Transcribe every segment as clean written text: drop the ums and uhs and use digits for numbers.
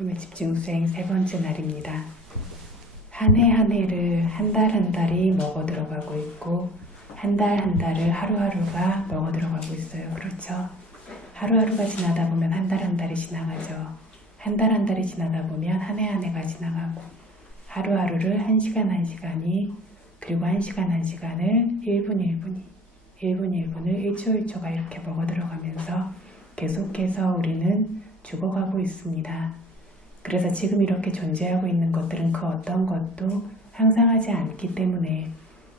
오늘 집중수행 세 번째 날입니다. 한 해 한 해를 한 달 한 달이 먹어 들어가고 있고 한 달 한 달을 하루하루가 먹어 들어가고 있어요. 그렇죠? 하루하루가 지나다 보면 한 달 한 달이 지나가죠. 한 달 한 달이 지나다 보면 한 해 한 해가 지나가고 하루하루를 한 시간 한 시간이 그리고 한 시간 한 시간을 1분 1분이 1분 1분을 1초 1초가 이렇게 먹어 들어가면서 계속해서 우리는 죽어가고 있습니다. 그래서 지금 이렇게 존재하고 있는 것들은 그 어떤 것도 항상하지 않기 때문에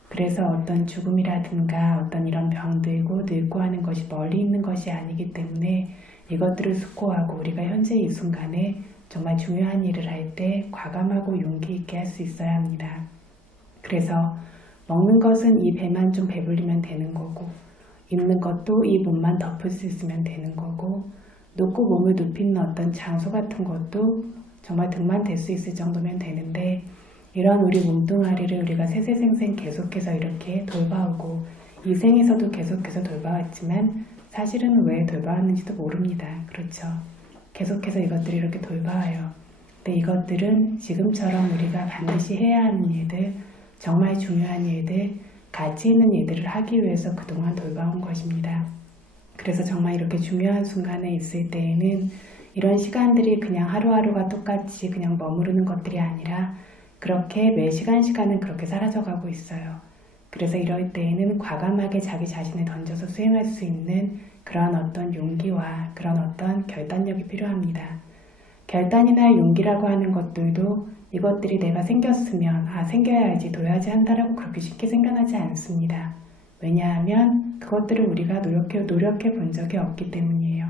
그래서 어떤 죽음이라든가 어떤 이런 병들고 늙고 하는 것이 멀리 있는 것이 아니기 때문에 이것들을 숙고하고 우리가 현재 이 순간에 정말 중요한 일을 할 때 과감하고 용기 있게 할 수 있어야 합니다. 그래서 먹는 것은 이 배만 좀 배불리면 되는 거고 입는 것도 이 몸만 덮을 수 있으면 되는 거고 눕고 몸을 눕히는 어떤 장소 같은 것도 정말 등만 댈 수 있을 정도면 되는데 이런 우리 몸뚱아리를 우리가 세세생생 계속해서 이렇게 돌봐오고 이 생에서도 계속해서 돌봐왔지만 사실은 왜 돌봐왔는지도 모릅니다. 그렇죠? 계속해서 이것들이 이렇게 돌봐와요. 근데 이것들은 지금처럼 우리가 반드시 해야 하는 일들, 정말 중요한 일들, 가치 있는 일들을 하기 위해서 그동안 돌봐온 것입니다. 그래서 정말 이렇게 중요한 순간에 있을 때에는 이런 시간들이 그냥 하루하루가 똑같이 그냥 머무르는 것들이 아니라 그렇게 매 시간은 그렇게 사라져가고 있어요. 그래서 이럴 때에는 과감하게 자기 자신을 던져서 수행할 수 있는 그런 어떤 용기와 그런 어떤 결단력이 필요합니다. 결단이나 용기라고 하는 것들도 이것들이 내가 생겼으면 생겨야지 둬야지 한다라고 그렇게 쉽게 생겨나지 않습니다. 왜냐하면 그것들을 우리가 노력해 본 적이 없기 때문이에요.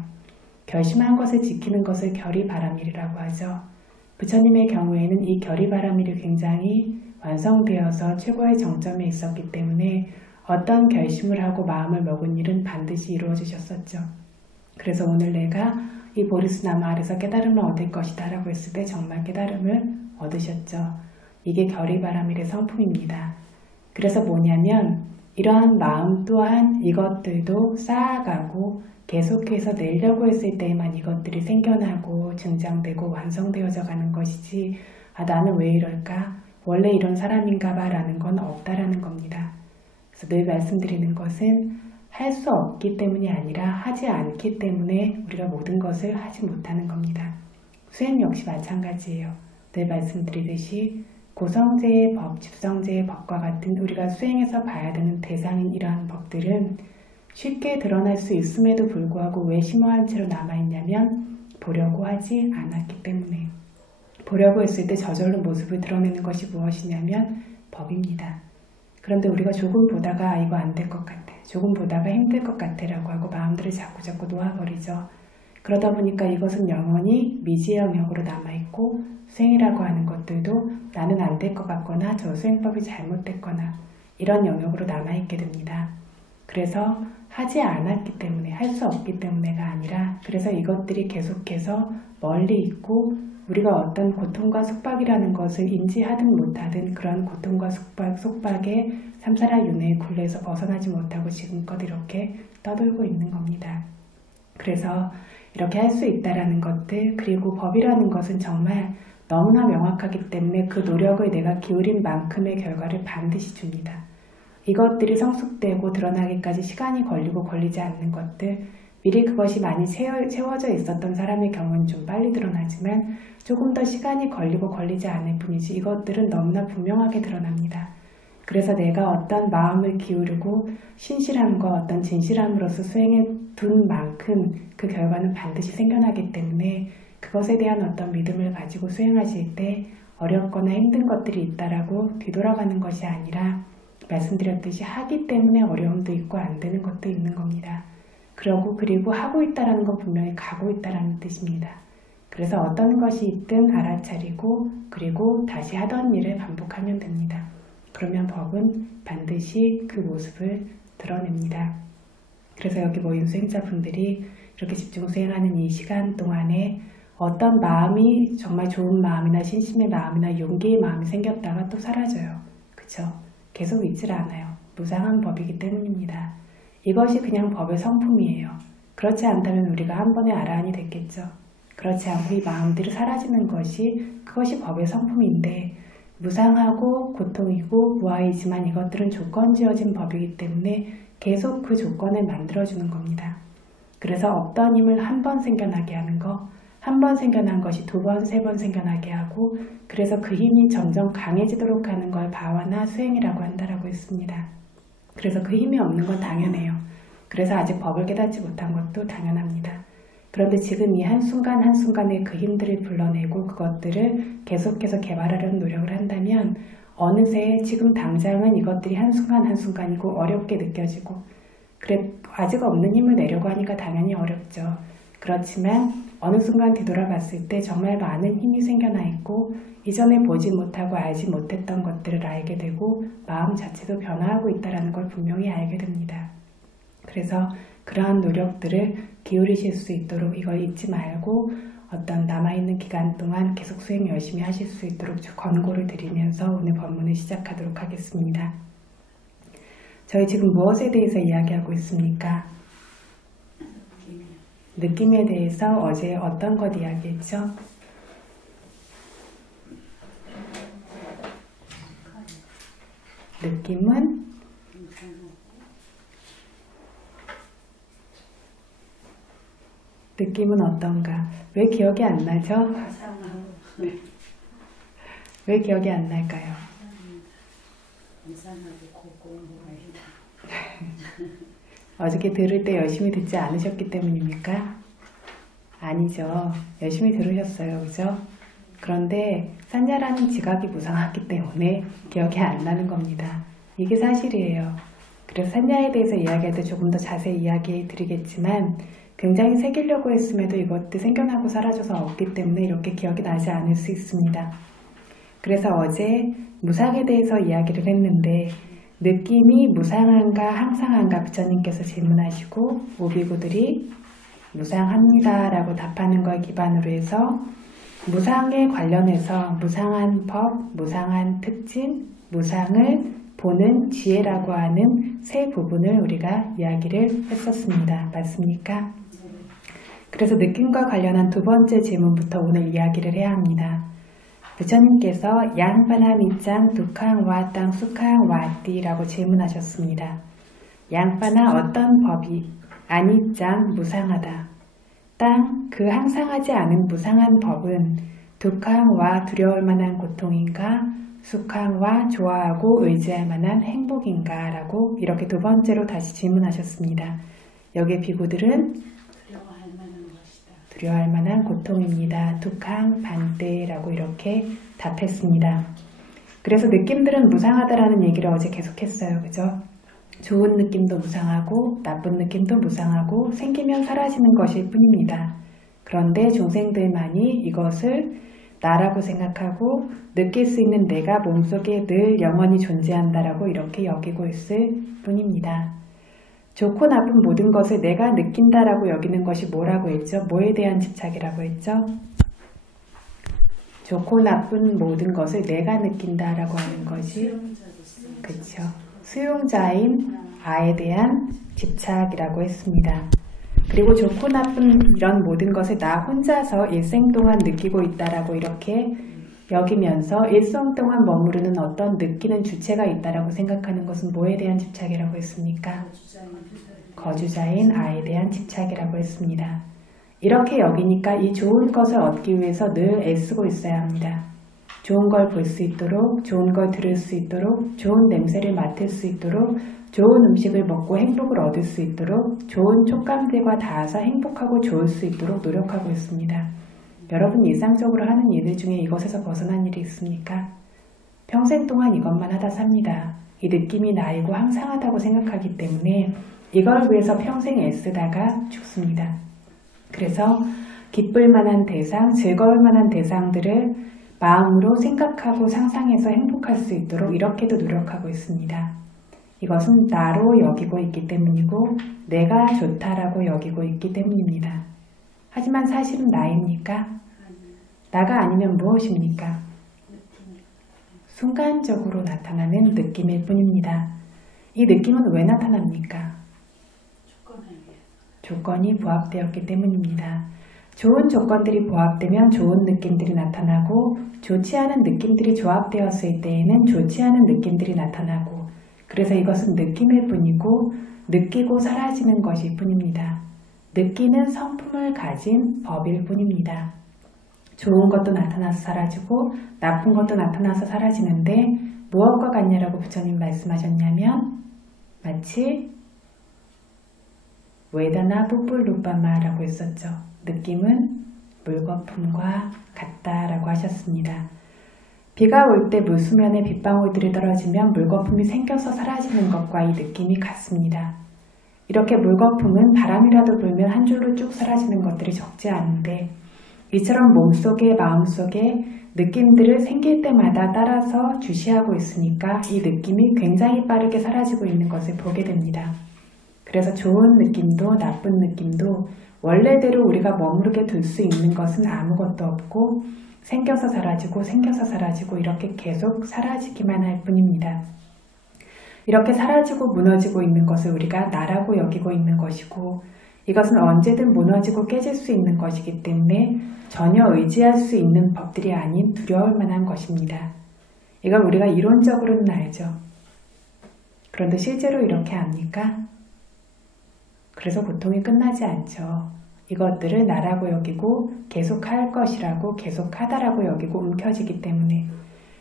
결심한 것을 지키는 것을 결의바람일이라고 하죠. 부처님의 경우에는 이 결의바람일이 굉장히 완성되어서 최고의 정점에 있었기 때문에 어떤 결심을 하고 마음을 먹은 일은 반드시 이루어지셨었죠. 그래서 오늘 내가 이 보리수나무 아래서 깨달음을 얻을 것이다 라고 했을 때 정말 깨달음을 얻으셨죠. 이게 결의바람일의 성품입니다. 그래서 뭐냐면 이러한 마음 또한 이것들도 쌓아가고 계속해서 내려고 했을 때에만 이것들이 생겨나고 증장되고 완성되어져 가는 것이지 나는 왜 이럴까? 원래 이런 사람인가 봐 라는 건 없다라는 겁니다. 그래서 늘 말씀드리는 것은 할 수 없기 때문이 아니라 하지 않기 때문에 우리가 모든 것을 하지 못하는 겁니다. 수행 역시 마찬가지예요. 늘 말씀드리듯이 고성제의 법, 집성제의 법과 같은 우리가 수행해서 봐야 되는 대상인 이러한 법들은 쉽게 드러날 수 있음에도 불구하고 왜 심오한 채로 남아있냐면 보려고 하지 않았기 때문에 보려고 했을 때 저절로 모습을 드러내는 것이 무엇이냐면 법입니다. 그런데 우리가 조금 보다가 이거 안 될 것 같아, 조금 보다가 힘들 것 같아 라고 하고 마음들을 자꾸 놓아버리죠. 그러다 보니까 이것은 영원히 미지의 영역으로 남아있고 수행이라고 하는 것들도 나는 안 될 것 같거나 저 수행법이 잘못됐거나 이런 영역으로 남아있게 됩니다. 그래서 하지 않았기 때문에 할 수 없기 때문에가 아니라 그래서 이것들이 계속해서 멀리 있고 우리가 어떤 고통과 속박이라는 것을 인지하든 못하든 그런 고통과 속박의 삼사라 윤회의 굴레에서 벗어나지 못하고 지금껏 이렇게 떠돌고 있는 겁니다. 그래서 이렇게 할 수 있다라는 것들 그리고 법이라는 것은 정말 너무나 명확하기 때문에 그 노력을 내가 기울인 만큼의 결과를 반드시 줍니다. 이것들이 성숙되고 드러나기까지 시간이 걸리고 걸리지 않는 것들 미리 그것이 많이 채워져 있었던 사람의 경우는 좀 빨리 드러나지만 조금 더 시간이 걸리고 걸리지 않을 뿐이지 이것들은 너무나 분명하게 드러납니다. 그래서 내가 어떤 마음을 기울이고 신실함과 어떤 진실함으로서 수행해 둔 만큼 그 결과는 반드시 생겨나기 때문에 그것에 대한 어떤 믿음을 가지고 수행하실 때 어렵거나 힘든 것들이 있다라고 뒤돌아가는 것이 아니라 말씀드렸듯이 하기 때문에 어려움도 있고 안 되는 것도 있는 겁니다. 그리고 하고 있다라는 건 분명히 가고 있다라는 뜻입니다. 그래서 어떤 것이 있든 알아차리고 그리고 다시 하던 일을 반복하면 됩니다. 그러면 법은 반드시 그 모습을 드러냅니다. 그래서 여기 모인 수행자분들이 이렇게 집중 수행하는 이 시간 동안에 어떤 마음이 정말 좋은 마음이나 신심의 마음이나 용기의 마음이 생겼다가 또 사라져요. 그쵸? 계속 있질 않아요. 무상한 법이기 때문입니다. 이것이 그냥 법의 성품이에요. 그렇지 않다면 우리가 한 번에 아라한이 됐겠죠. 그렇지 않고 이 마음들이 사라지는 그것이 법의 성품인데 무상하고 고통이고 무아이지만 이것들은 조건지어진 법이기 때문에 계속 그 조건을 만들어주는 겁니다. 그래서 없던 힘을 한 번 생겨나게 하는 거, 한 번 생겨난 것이 두 번, 세 번 생겨나게 하고 그래서 그 힘이 점점 강해지도록 하는 걸 바와나 수행이라고 한다라고 했습니다. 그래서 그 힘이 없는 건 당연해요. 그래서 아직 법을 깨닫지 못한 것도 당연합니다. 그런데 지금 이 한순간 한순간의 그 힘들을 불러내고 그것들을 계속해서 개발하려는 노력을 한다면 어느새 지금 당장은 이것들이 한순간 한순간이고 어렵게 느껴지고 그래 아직 없는 힘을 내려고 하니까 당연히 어렵죠. 그렇지만 어느 순간 뒤돌아봤을 때 정말 많은 힘이 생겨나 있고 이전에 보지 못하고 알지 못했던 것들을 알게 되고 마음 자체도 변화하고 있다는 걸 분명히 알게 됩니다. 그래서 그러한 노력들을 기울이실 수 있도록 이걸 잊지 말고 어떤 남아있는 기간 동안 계속 수행 열심히 하실 수 있도록 권고를 드리면서 오늘 법문을 시작하도록 하겠습니다. 저희 지금 무엇에 대해서 이야기하고 있습니까? 느낌에 대해서 어제 어떤 것 이야기했죠? 느낌은 어떤가? 왜 기억이 안 나죠? 왜 기억이 안 날까요? 어저께 들을 때 열심히 듣지 않으셨기 때문입니까? 아니죠. 열심히 들으셨어요. 그죠? 그런데 산야라는 지각이 무상하기 때문에 기억이 안 나는 겁니다. 이게 사실이에요. 그래서 산야에 대해서 이야기할 때 조금 더 자세히 이야기해 드리겠지만 굉장히 새기려고 했음에도 이것도 생겨나고 사라져서 없기 때문에 이렇게 기억이 나지 않을 수 있습니다. 그래서 어제 무상에 대해서 이야기를 했는데 느낌이 무상한가 항상한가 부처님께서 질문하시고 오비구들이 무상합니다 라고 답하는 걸 기반으로 해서 무상에 관련해서 무상한 법, 무상한 특징, 무상을 보는 지혜라고 하는 세 부분을 우리가 이야기를 했었습니다. 맞습니까? 그래서 느낌과 관련한 두 번째 질문부터 오늘 이야기를 해야 합니다. 부처님께서 양파나 밑장 두캉 와땅 수캉 와띠라고 질문하셨습니다. 양파나 어떤 법이 아니짱 무상하다. 땅 그 항상하지 않은 무상한 법은 두캉와 두려울 만한 고통인가 수캉와 좋아하고 의지할 만한 행복인가 라고 이렇게 두 번째로 다시 질문하셨습니다. 여기 비구들은 두려워할 만한 고통입니다. 두캉 반대라고 이렇게 답했습니다. 그래서 느낌들은 무상하다라는 얘기를 어제 계속했어요. 그죠? 좋은 느낌도 무상하고 나쁜 느낌도 무상하고 생기면 사라지는 것일 뿐입니다. 그런데 중생들만이 이것을 나라고 생각하고 느낄 수 있는 내가 몸속에 늘 영원히 존재한다라고 이렇게 여기고 있을 뿐입니다. 좋고 나쁜 모든 것을 내가 느낀다라고 여기는 것이 뭐라고 했죠? 뭐에 대한 집착이라고 했죠? 좋고 나쁜 모든 것을 내가 느낀다라고 하는 것이 그렇죠. 수용자인 아에 대한 집착이라고 했습니다. 그리고 좋고 나쁜 이런 모든 것을 나 혼자서 일생 동안 느끼고 있다라고 이렇게 여기면서 일생 동안 머무르는 어떤 느끼는 주체가 있다라고 생각하는 것은 뭐에 대한 집착이라고 했습니까? 거주자인 아에 대한 집착이라고 했습니다. 이렇게 여기니까 이 좋은 것을 얻기 위해서 늘 애쓰고 있어야 합니다. 좋은 걸 볼 수 있도록, 좋은 걸 들을 수 있도록, 좋은 냄새를 맡을 수 있도록, 좋은 음식을 먹고 행복을 얻을 수 있도록, 좋은 촉감들과 닿아서 행복하고 좋을 수 있도록 노력하고 있습니다. 여러분 일상적으로 하는 일들 중에 이것에서 벗어난 일이 있습니까? 평생 동안 이것만 하다 삽니다. 이 느낌이 나이고 항상하다고 생각하기 때문에 이걸 위해서 평생 애쓰다가 죽습니다. 그래서 기쁠 만한 대상, 즐거울 만한 대상들을 마음으로 생각하고 상상해서 행복할 수 있도록 이렇게도 노력하고 있습니다. 이것은 나로 여기고 있기 때문이고 내가 좋다라고 여기고 있기 때문입니다. 하지만 사실은 나입니까? 나가 아니면 무엇입니까? 순간적으로 나타나는 느낌일 뿐입니다. 이 느낌은 왜 나타납니까? 조건이 부합되었기 때문입니다. 좋은 조건들이 보합되면 좋은 느낌들이 나타나고 좋지 않은 느낌들이 조합되었을 때에는 좋지 않은 느낌들이 나타나고 그래서 이것은 느낌일 뿐이고 느끼고 사라지는 것일 뿐입니다. 느끼는 성품을 가진 법일 뿐입니다. 좋은 것도 나타나서 사라지고 나쁜 것도 나타나서 사라지는데 무엇과 같냐라고 부처님 말씀하셨냐면 마치 웨다나 뽀뿔루빠마라고 했었죠. 느낌은 물거품과 같다라고 하셨습니다. 비가 올 때 물수면에 빗방울들이 떨어지면 물거품이 생겨서 사라지는 것과 이 느낌이 같습니다. 이렇게 물거품은 바람이라도 불면 한 줄로 쭉 사라지는 것들이 적지 않은데 이처럼 몸속에 마음속에 느낌들을 생길 때마다 따라서 주시하고 있으니까 이 느낌이 굉장히 빠르게 사라지고 있는 것을 보게 됩니다. 그래서 좋은 느낌도 나쁜 느낌도 원래대로 우리가 머무르게 둘 수 있는 것은 아무것도 없고 생겨서 사라지고 이렇게 계속 사라지기만 할 뿐입니다. 이렇게 사라지고 무너지고 있는 것을 우리가 나라고 여기고 있는 것이고 이것은 언제든 무너지고 깨질 수 있는 것이기 때문에 전혀 의지할 수 있는 법들이 아닌 두려울 만한 것입니다. 이건 우리가 이론적으로는 알죠. 그런데 실제로 이렇게 압니까? 그래서 고통이 끝나지 않죠. 이것들을 나라고 여기고 계속할 것이라고 계속하다라고 여기고 움켜쥐기 때문에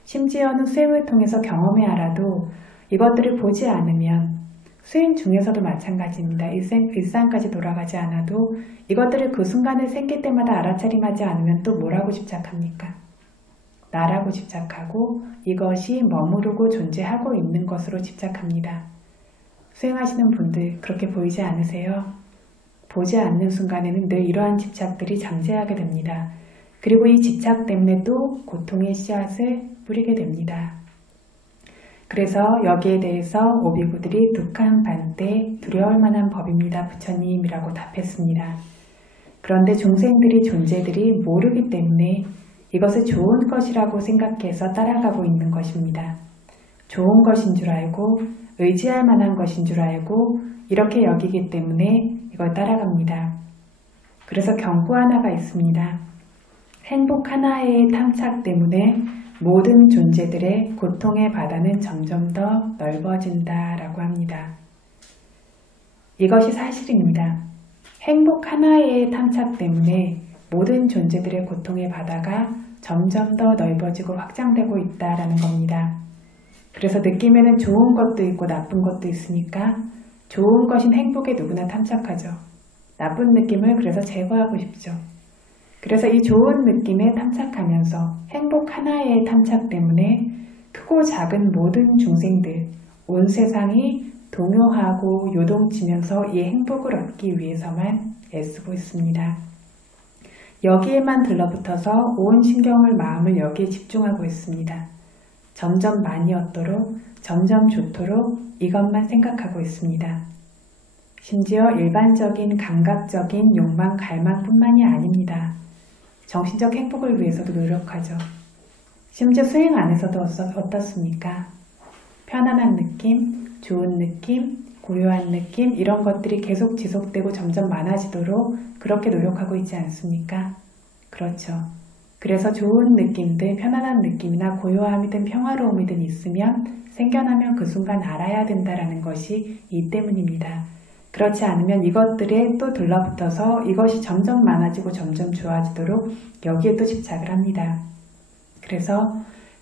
심지어는 수행을 통해서 경험해 알아도 이것들을 보지 않으면 수행 중에서도 마찬가지입니다. 일상까지 돌아가지 않아도 이것들을 그 순간에 생길 때마다 알아차림하지 않으면 또 뭐라고 집착합니까? 나라고 집착하고 이것이 머무르고 존재하고 있는 것으로 집착합니다. 수행하시는 분들 그렇게 보이지 않으세요? 보지 않는 순간에는 늘 이러한 집착들이 잠재하게 됩니다. 그리고 이 집착 때문에 또 고통의 씨앗을 뿌리게 됩니다. 그래서 여기에 대해서 오비구들이 둑한반때 두려울 만한 법입니다. 부처님이라고 답했습니다. 그런데 중생들이 존재들이 모르기 때문에 이것을 좋은 것이라고 생각해서 따라가고 있는 것입니다. 좋은 것인 줄 알고 의지할 만한 것인 줄 알고 이렇게 여기기 때문에 이걸 따라갑니다. 그래서 경고 하나가 있습니다. 행복 하나의 탐착 때문에 모든 존재들의 고통의 바다는 점점 더 넓어진다 라고 합니다. 이것이 사실입니다. 행복 하나의 탐착 때문에 모든 존재들의 고통의 바다가 점점 더 넓어지고 확장되고 있다라는 겁니다. 그래서 느낌에는 좋은 것도 있고 나쁜 것도 있으니까 좋은 것인 행복에 누구나 탐착하죠. 나쁜 느낌을 그래서 제거하고 싶죠. 그래서 이 좋은 느낌에 탐착하면서 행복 하나의 탐착 때문에 크고 작은 모든 중생들, 온 세상이 동요하고 요동치면서 이 행복을 얻기 위해서만 애쓰고 있습니다. 여기에만 들러붙어서 온 신경을 마음을 여기에 집중하고 있습니다. 점점 많이 얻도록 점점 좋도록 이것만 생각하고 있습니다. 심지어 일반적인 감각적인 욕망, 갈망뿐만이 아닙니다. 정신적 행복을 위해서도 노력하죠. 심지어 수행 안에서도 어떻습니까? 편안한 느낌, 좋은 느낌, 고요한 느낌 이런 것들이 계속 지속되고 점점 많아지도록 그렇게 노력하고 있지 않습니까? 그렇죠. 그래서 좋은 느낌들, 편안한 느낌이나 고요함이든 평화로움이든 있으면 생겨나면 그 순간 알아야 된다라는 것이 이 때문입니다. 그렇지 않으면 이것들에 또 들러붙어서 이것이 점점 많아지고 점점 좋아지도록 여기에 또 집착을 합니다. 그래서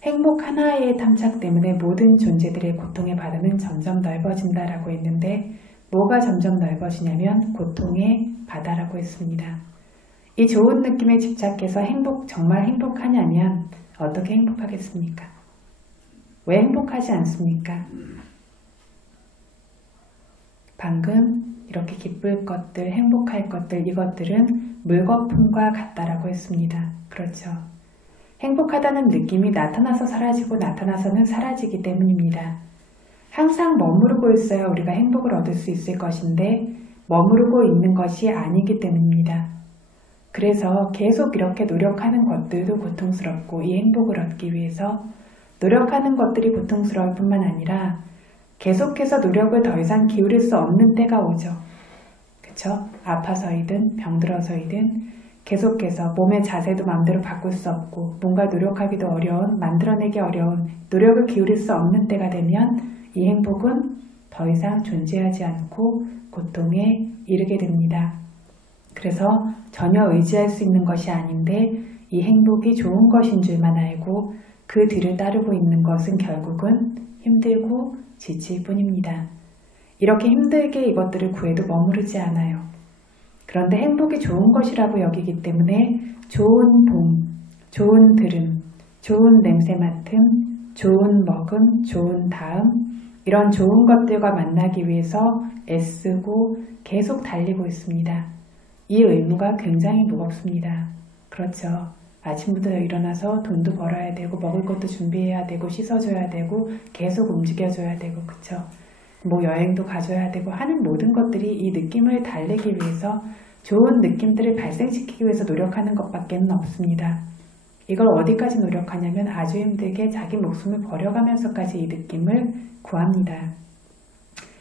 행복 하나의 탐착 때문에 모든 존재들의 고통의 바다는 점점 넓어진다라고 했는데 뭐가 점점 넓어지냐면 고통의 바다라고 했습니다. 이 좋은 느낌에 집착해서 정말 행복하냐면 어떻게 행복하겠습니까? 왜 행복하지 않습니까? 방금 이렇게 기쁠 것들, 행복할 것들 이것들은 물거품과 같다라고 했습니다. 그렇죠. 행복하다는 느낌이 나타나서 사라지고 나타나서는 사라지기 때문입니다. 항상 머무르고 있어야 우리가 행복을 얻을 수 있을 것인데 머무르고 있는 것이 아니기 때문입니다. 그래서 계속 이렇게 노력하는 것들도 고통스럽고 이 행복을 얻기 위해서 노력하는 것들이 고통스러울 뿐만 아니라 계속해서 노력을 더 이상 기울일 수 없는 때가 오죠. 그쵸? 아파서이든 병들어서이든 계속해서 몸의 자세도 마음대로 바꿀 수 없고 뭔가 노력하기도 어려운, 만들어내기 어려운, 노력을 기울일 수 없는 때가 되면 이 행복은 더 이상 존재하지 않고 고통에 이르게 됩니다. 그래서 전혀 의지할 수 있는 것이 아닌데 이 행복이 좋은 것인 줄만 알고 그 뒤를 따르고 있는 것은 결국은 힘들고 지칠 뿐입니다. 이렇게 힘들게 이것들을 구해도 머무르지 않아요. 그런데 행복이 좋은 것이라고 여기기 때문에 좋은 봄, 좋은 들음, 좋은 냄새 맡음, 좋은 먹음, 좋은 다음 이런 좋은 것들과 만나기 위해서 애쓰고 계속 달리고 있습니다. 이 의무가 굉장히 무겁습니다. 그렇죠. 아침부터 일어나서 돈도 벌어야 되고 먹을 것도 준비해야 되고 씻어줘야 되고 계속 움직여줘야 되고 그쵸? 뭐 여행도 가줘야 되고 하는 모든 것들이 이 느낌을 달래기 위해서 좋은 느낌들을 발생시키기 위해서 노력하는 것밖에 없습니다. 이걸 어디까지 노력하냐면 아주 힘들게 자기 목숨을 버려가면서까지 이 느낌을 구합니다.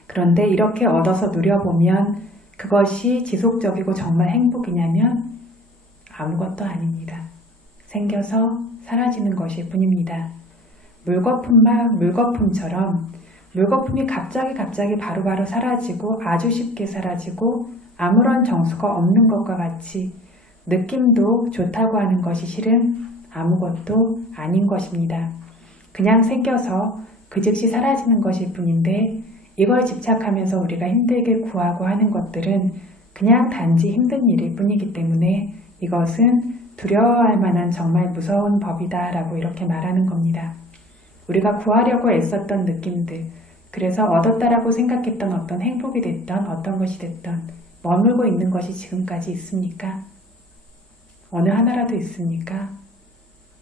그런데 이렇게 얻어서 누려보면 그것이 지속적이고 정말 행복이냐면 아무것도 아닙니다. 생겨서 사라지는 것일 뿐입니다. 물거품처럼 물거품이 갑자기 바로바로 사라지고 아주 쉽게 사라지고 아무런 정수가 없는 것과 같이 느낌도 좋다고 하는 것이 실은 아무것도 아닌 것입니다. 그냥 생겨서 그 즉시 사라지는 것일 뿐인데 이걸 집착하면서 우리가 힘들게 구하고 하는 것들은 그냥 단지 힘든 일일 뿐이기 때문에 이것은 두려워할 만한 정말 무서운 법이다 라고 이렇게 말하는 겁니다. 우리가 구하려고 애썼던 느낌들, 그래서 얻었다라고 생각했던 어떤 행복이 됐던 어떤 것이 됐던 머물고 있는 것이 지금까지 있습니까? 어느 하나라도 있습니까?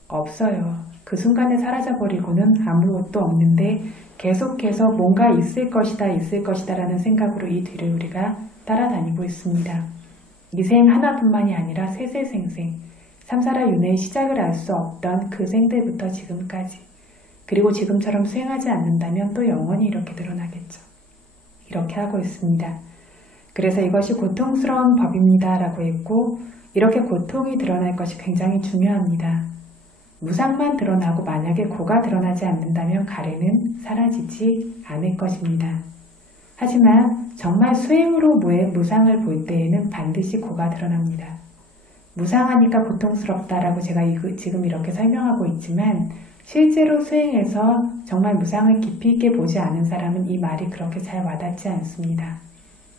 없어요. 그 순간에 사라져버리고는 아무것도 없는데 계속해서 뭔가 있을 것이다 라는 생각으로 이 뒤를 우리가 따라다니고 있습니다. 이 생 하나뿐만이 아니라 세세생생, 삼사라 윤회의 시작을 알 수 없던 그 생들부터 지금까지, 그리고 지금처럼 수행하지 않는다면 또 영원히 이렇게 드러나겠죠. 이렇게 하고 있습니다. 그래서 이것이 고통스러운 법입니다 라고 했고 이렇게 고통이 드러날 것이 굉장히 중요합니다. 무상만 드러나고 만약에 고가 드러나지 않는다면 가래는 사라지지 않을 것입니다. 하지만 정말 수행으로 무상을 볼 때에는 반드시 고가 드러납니다. 무상하니까 고통스럽다라고 제가 지금 이렇게 설명하고 있지만 실제로 수행해서 정말 무상을 깊이 있게 보지 않은 사람은 이 말이 그렇게 잘 와닿지 않습니다.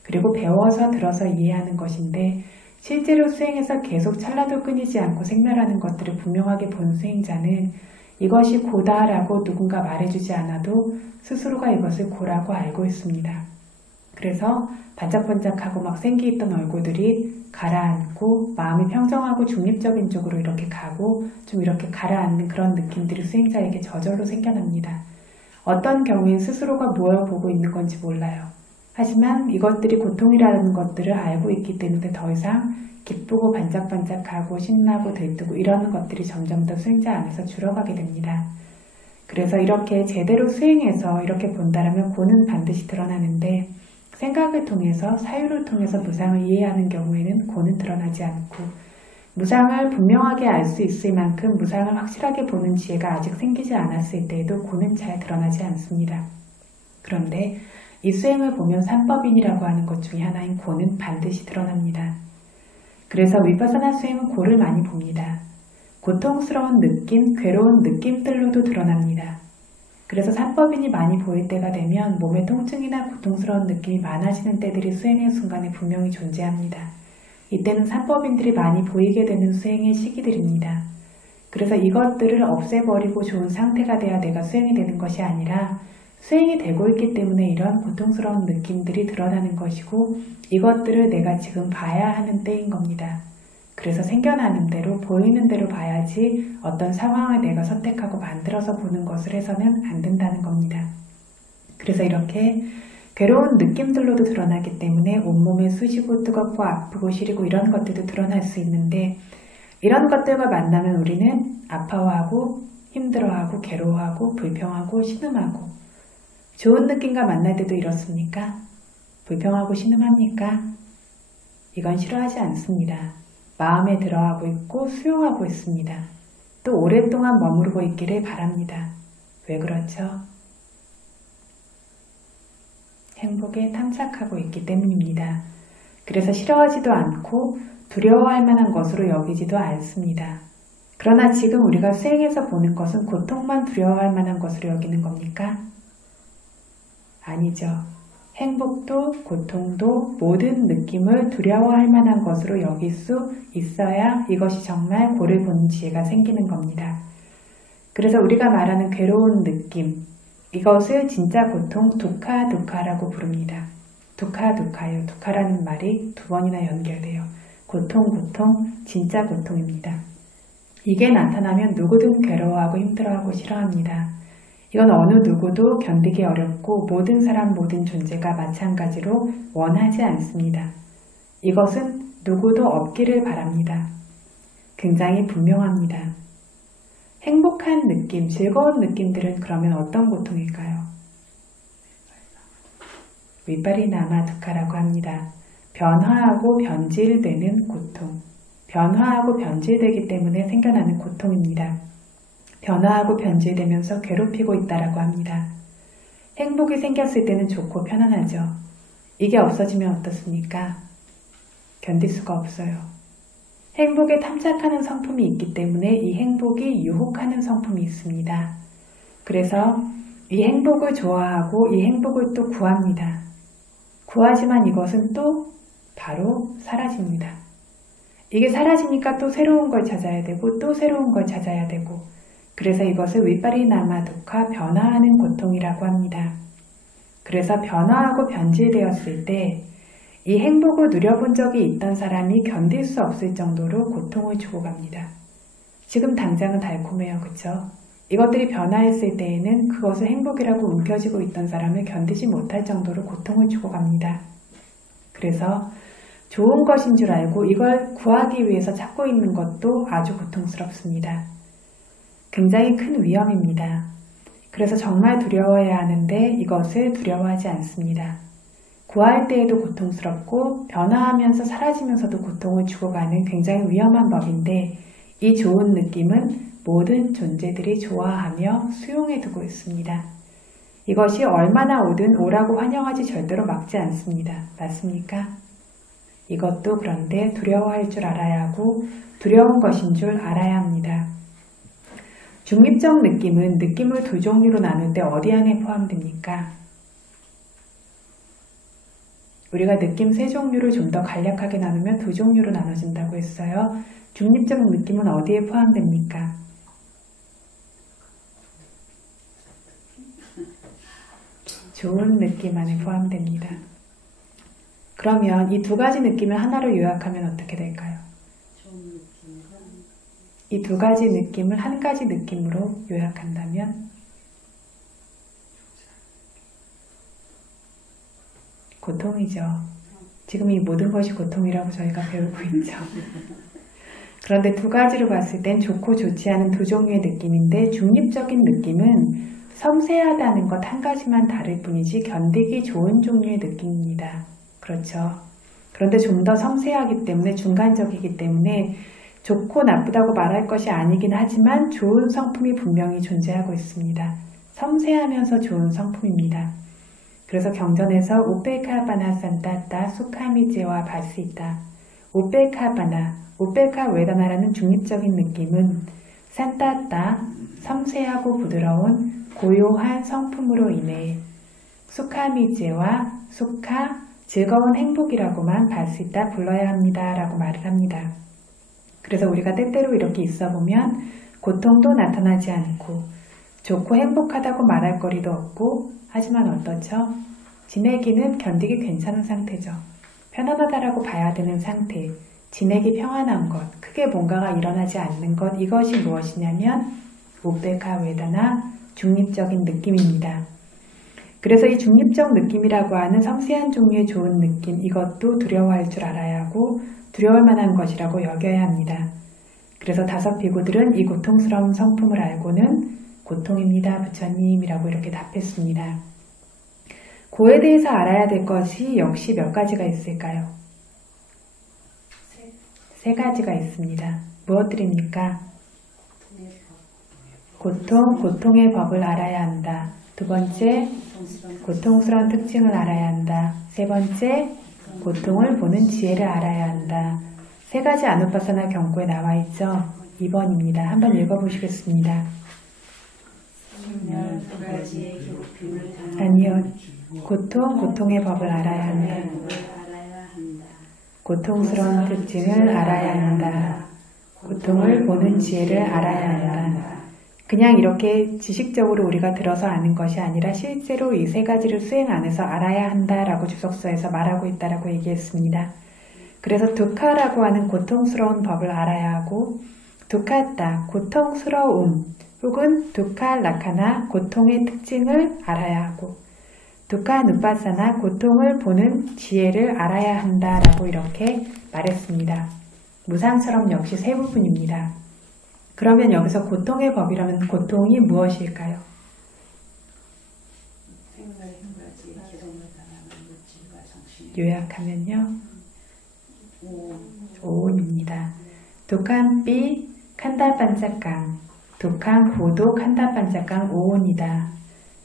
그리고 배워서 들어서 이해하는 것인데 실제로 수행해서 계속 찰나도 끊이지 않고 생멸하는 것들을 분명하게 본 수행자는 이것이 고다라고 누군가 말해주지 않아도 스스로가 이것을 고라고 알고 있습니다. 그래서 반짝반짝하고 막 생기있던 얼굴들이 가라앉고 마음이 평정하고 중립적인 쪽으로 이렇게 가고 좀 이렇게 가라앉는 그런 느낌들이 수행자에게 저절로 생겨납니다. 어떤 경우엔 스스로가 뭘 보고 있는 건지 몰라요. 하지만 이것들이 고통이라는 것들을 알고 있기 때문에 더 이상 기쁘고 반짝반짝하고 신나고 들뜨고 이러는 것들이 점점 더 수행자 안에서 줄어가게 됩니다. 그래서 이렇게 제대로 수행해서 이렇게 본다라면 고는 반드시 드러나는데 생각을 통해서 사유를 통해서 무상을 이해하는 경우에는 고는 드러나지 않고 무상을 분명하게 알 수 있을 만큼 무상을 확실하게 보는 지혜가 아직 생기지 않았을 때에도 고는 잘 드러나지 않습니다. 그런데 이 수행을 보면 삼법인이라고 하는 것 중에 하나인 고는 반드시 드러납니다. 그래서 위파사나 수행은 고를 많이 봅니다. 고통스러운 느낌, 괴로운 느낌들로도 드러납니다. 그래서 삼법인이 많이 보일 때가 되면 몸의 통증이나 고통스러운 느낌이 많아지는 때들이 수행의 순간에 분명히 존재합니다. 이때는 삼법인들이 많이 보이게 되는 수행의 시기들입니다. 그래서 이것들을 없애버리고 좋은 상태가 돼야 내가 수행이 되는 것이 아니라 수행이 되고 있기 때문에 이런 고통스러운 느낌들이 드러나는 것이고 이것들을 내가 지금 봐야 하는 때인 겁니다. 그래서 생겨나는 대로 보이는 대로 봐야지 어떤 상황을 내가 선택하고 만들어서 보는 것을 해서는 안 된다는 겁니다. 그래서 이렇게 괴로운 느낌들로도 드러나기 때문에 온몸에 쑤시고 뜨겁고 아프고 시리고 이런 것들도 드러날 수 있는데 이런 것들과 만나면 우리는 아파하고 힘들어하고 괴로워하고 불평하고 신음하고 좋은 느낌과 만날 때도 이렇습니까? 불평하고 신음합니까? 이건 싫어하지 않습니다. 마음에 들어하고 있고 수용하고 있습니다. 또 오랫동안 머무르고 있기를 바랍니다. 왜 그렇죠? 행복에 탐착하고 있기 때문입니다. 그래서 싫어하지도 않고 두려워할 만한 것으로 여기지도 않습니다. 그러나 지금 우리가 수행해서 보는 것은 고통만 두려워할 만한 것으로 여기는 겁니까? 아니죠. 행복도 고통도 모든 느낌을 두려워할 만한 것으로 여길 수 있어야 이것이 정말 고를 보는 지혜가 생기는 겁니다. 그래서 우리가 말하는 괴로운 느낌, 이것을 진짜 고통 두카라고 부릅니다. 두카요. 두카라는 말이 두 번이나 연결돼요. 고통, 진짜 고통입니다. 이게 나타나면 누구든 괴로워하고 힘들어하고 싫어합니다. 이건 어느 누구도 견디기 어렵고 모든 사람 모든 존재가 마찬가지로 원하지 않습니다. 이것은 누구도 없기를 바랍니다. 굉장히 분명합니다. 행복한 느낌, 즐거운 느낌들은 그러면 어떤 고통일까요? 위파리나마 두카라고 합니다. 변화하고 변질되는 고통. 변화하고 변질되기 때문에 생겨나는 고통입니다. 변화하고 변질되면서 괴롭히고 있다라고 합니다. 행복이 생겼을 때는 좋고 편안하죠. 이게 없어지면 어떻습니까? 견딜 수가 없어요. 행복에 탐착하는 성품이 있기 때문에 이 행복이 유혹하는 성품이 있습니다. 그래서 이 행복을 좋아하고 이 행복을 또 구합니다. 구하지만 이것은 또 바로 사라집니다. 이게 사라지니까 또 새로운 걸 찾아야 되고 또 새로운 걸 찾아야 되고 그래서 이것을 위파리나마 두카 변화하는 고통이라고 합니다. 그래서 변화하고 변질되었을 때 이 행복을 누려본 적이 있던 사람이 견딜 수 없을 정도로 고통을 주고 갑니다. 지금 당장은 달콤해요. 그쵸? 이것들이 변화했을 때에는 그것을 행복이라고 움켜쥐고 있던 사람을 견디지 못할 정도로 고통을 주고 갑니다. 그래서 좋은 것인 줄 알고 이걸 구하기 위해서 찾고 있는 것도 아주 고통스럽습니다. 굉장히 큰 위험입니다. 그래서 정말 두려워해야 하는데 이것을 두려워하지 않습니다. 구할 때에도 고통스럽고 변화하면서 사라지면서도 고통을 주고 가는 굉장히 위험한 법인데 이 좋은 느낌은 모든 존재들이 좋아하며 수용해두고 있습니다. 이것이 얼마나 오든 오라고 환영하지 절대로 막지 않습니다. 맞습니까? 이것도 그런데 두려워할 줄 알아야 하고 두려운 것인 줄 알아야 합니다. 중립적 느낌은 느낌을 두 종류로 나눌 때 어디 안에 포함됩니까? 우리가 느낌 세 종류를 좀 더 간략하게 나누면 두 종류로 나눠진다고 했어요. 중립적 느낌은 어디에 포함됩니까? 좋은 느낌 안에 포함됩니다. 그러면 이 두 가지 느낌을 하나로 요약하면 어떻게 될까요? 이 두 가지 느낌을 한 가지 느낌으로 요약한다면 고통이죠. 지금 이 모든 것이 고통이라고 저희가 배우고 있죠. 그런데 두 가지로 봤을 땐 좋고 좋지 않은 두 종류의 느낌인데 중립적인 느낌은 섬세하다는 것 한 가지만 다를 뿐이지 견디기 좋은 종류의 느낌입니다. 그렇죠. 그런데 좀 더 섬세하기 때문에 중간적이기 때문에 좋고 나쁘다고 말할 것이 아니긴 하지만 좋은 성품이 분명히 존재하고 있습니다. 섬세하면서 좋은 성품입니다. 그래서 경전에서 우페카바나 산타타 수카미제와 바시다. 우페카바나, 우페카 웨다나라는 중립적인 느낌은 산타타, 섬세하고 부드러운 고요한 성품으로 인해 수카미제와 수카, 즐거운 행복이라고만 바시다 불러야 합니다. 라고 말을 합니다. 그래서 우리가 때때로 이렇게 있어 보면 고통도 나타나지 않고 좋고 행복하다고 말할 거리도 없고 하지만 어떻죠? 지내기는 견디기 괜찮은 상태죠. 편안하다라고 봐야 되는 상태, 지내기 평안한 것, 크게 뭔가가 일어나지 않는 것, 이것이 무엇이냐면 우페카 웨다나 중립적인 느낌입니다. 그래서 이 중립적 느낌이라고 하는 섬세한 종류의 좋은 느낌, 이것도 두려워할 줄 알아야 하고 두려울 만한 것이라고 여겨야 합니다. 그래서 다섯 비구들은 이 고통스러운 성품을 알고는 고통입니다. 부처님이라고 이렇게 답했습니다. 고에 대해서 알아야 될 것이 역시 몇 가지가 있을까요? 세 가지가 있습니다. 무엇들입니까? 고통의 법을 알아야 한다. 두 번째, 고통스러운 특징을 알아야 한다. 세 번째, 고통을 보는 지혜를 알아야 한다. 세 가지 아누파사나 경고에 나와 있죠. 2번입니다. 한번 읽어보시겠습니다. 아니요. 고통의 법을 알아야 한다. 고통스러운 특징을 알아야 한다. 고통을 보는 지혜를 알아야 한다. 그냥 이렇게 지식적으로 우리가 들어서 아는 것이 아니라 실제로 이 세 가지를 수행 안에서 알아야 한다라고 주석서에서 말하고 있다라고 얘기했습니다. 그래서 두카라고 하는 고통스러운 법을 알아야 하고, 두카타, 고통스러움, 혹은 두카라카나, 고통의 특징을 알아야 하고, 두카누파사나, 고통을 보는 지혜를 알아야 한다라고 이렇게 말했습니다. 무상처럼 역시 세 부분입니다. 그러면 여기서 고통의 법이라면 고통이 무엇일까요? 요약하면요. 오온입니다. 독한비 칸다반짝강, 독한 고도 칸다반짝강 오온이다.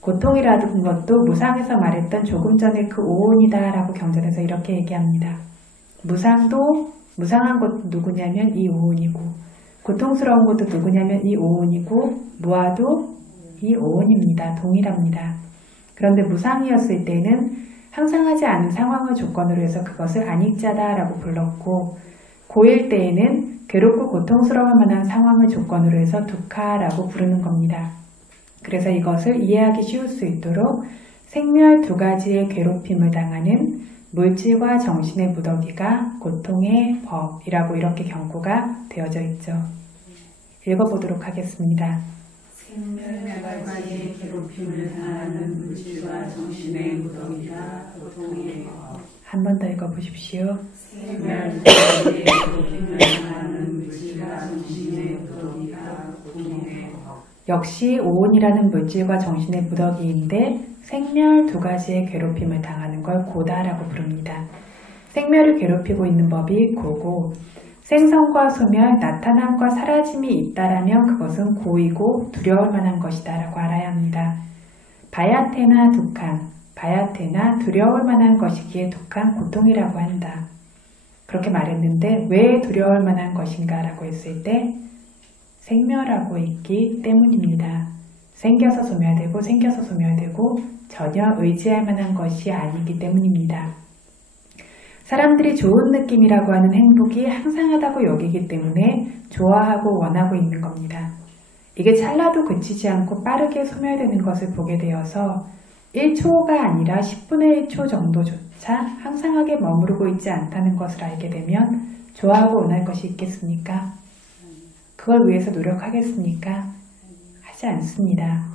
고통이라는 것도 무상에서 말했던 조금 전에 그 오온이다 라고 경전에서 이렇게 얘기합니다. 무상한 것도 누구냐면 이 오온이고, 고통스러운 것도 누구냐면 이 오온이고, 무아도 이 오온입니다. 동일합니다. 그런데 무상이었을 때는 항상하지 않은 상황을 조건으로 해서 그것을 아닉자다 라고 불렀고, 고일 때에는 괴롭고 고통스러울 만한 상황을 조건으로 해서 두카라고 부르는 겁니다. 그래서 이것을 이해하기 쉬울 수 있도록 생멸 두 가지의 괴롭힘을 당하는 물질과 정신의 무더기가 고통의 법이라고 이렇게 경고가 되어져 있죠. 읽어보도록 하겠습니다. 생멸 두 가지의 괴롭힘을 당하는 물질과 정신의 무더기가 고통의 법. 한 번 더 읽어보십시오. 생멸 두 가지의 괴롭힘을 당하는 물질과 정신의 무더기가 고통의 법. 역시 오온이라는 물질과 정신의 무더기인데 생멸 두 가지의 괴롭힘을 당하는 걸 고다라고 부릅니다. 생멸을 괴롭히고 있는 법이 고고, 생성과 소멸, 나타남과 사라짐이 있다라면 그것은 고이고 두려울 만한 것이다 라고 알아야 합니다. 바야테나 독한, 바야테나 두려울 만한 것이기에 독한 고통이라고 한다. 그렇게 말했는데 왜 두려울 만한 것인가 라고 했을 때 생멸하고 있기 때문입니다. 생겨서 소멸되고 전혀 의지할 만한 것이 아니기 때문입니다. 사람들이 좋은 느낌이라고 하는 행복이 항상하다고 여기기 때문에 좋아하고 원하고 있는 겁니다. 이게 찰나도 그치지 않고 빠르게 소멸되는 것을 보게 되어서 1초가 아니라 10분의 1초 정도조차 항상하게 머무르고 있지 않다는 것을 알게 되면 좋아하고 원할 것이 있겠습니까? 그걸 위해서 노력하겠습니까? 하지 않습니다.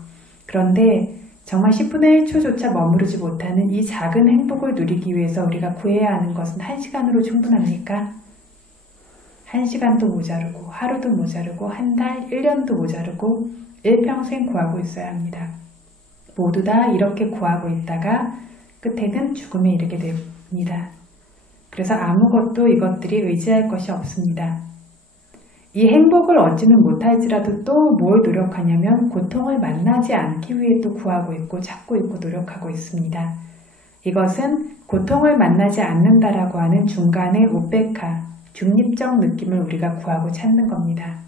그런데 정말 10분의 1초조차 머무르지 못하는 이 작은 행복을 누리기 위해서 우리가 구해야 하는 것은 1시간으로 충분합니까? 1시간도 모자르고 하루도 모자르고 한 달, 1년도 모자르고 일평생 구하고 있어야 합니다. 모두 다 이렇게 구하고 있다가 끝에는 죽음에 이르게 됩니다. 그래서 아무것도 이것들이 의지할 것이 없습니다. 이 행복을 얻지는 못할지라도 또 뭘 노력하냐면 고통을 만나지 않기 위해 또 구하고 있고 찾고 있고 노력하고 있습니다. 이것은 고통을 만나지 않는다라고 하는 중간의 우베카, 중립적 느낌을 우리가 구하고 찾는 겁니다.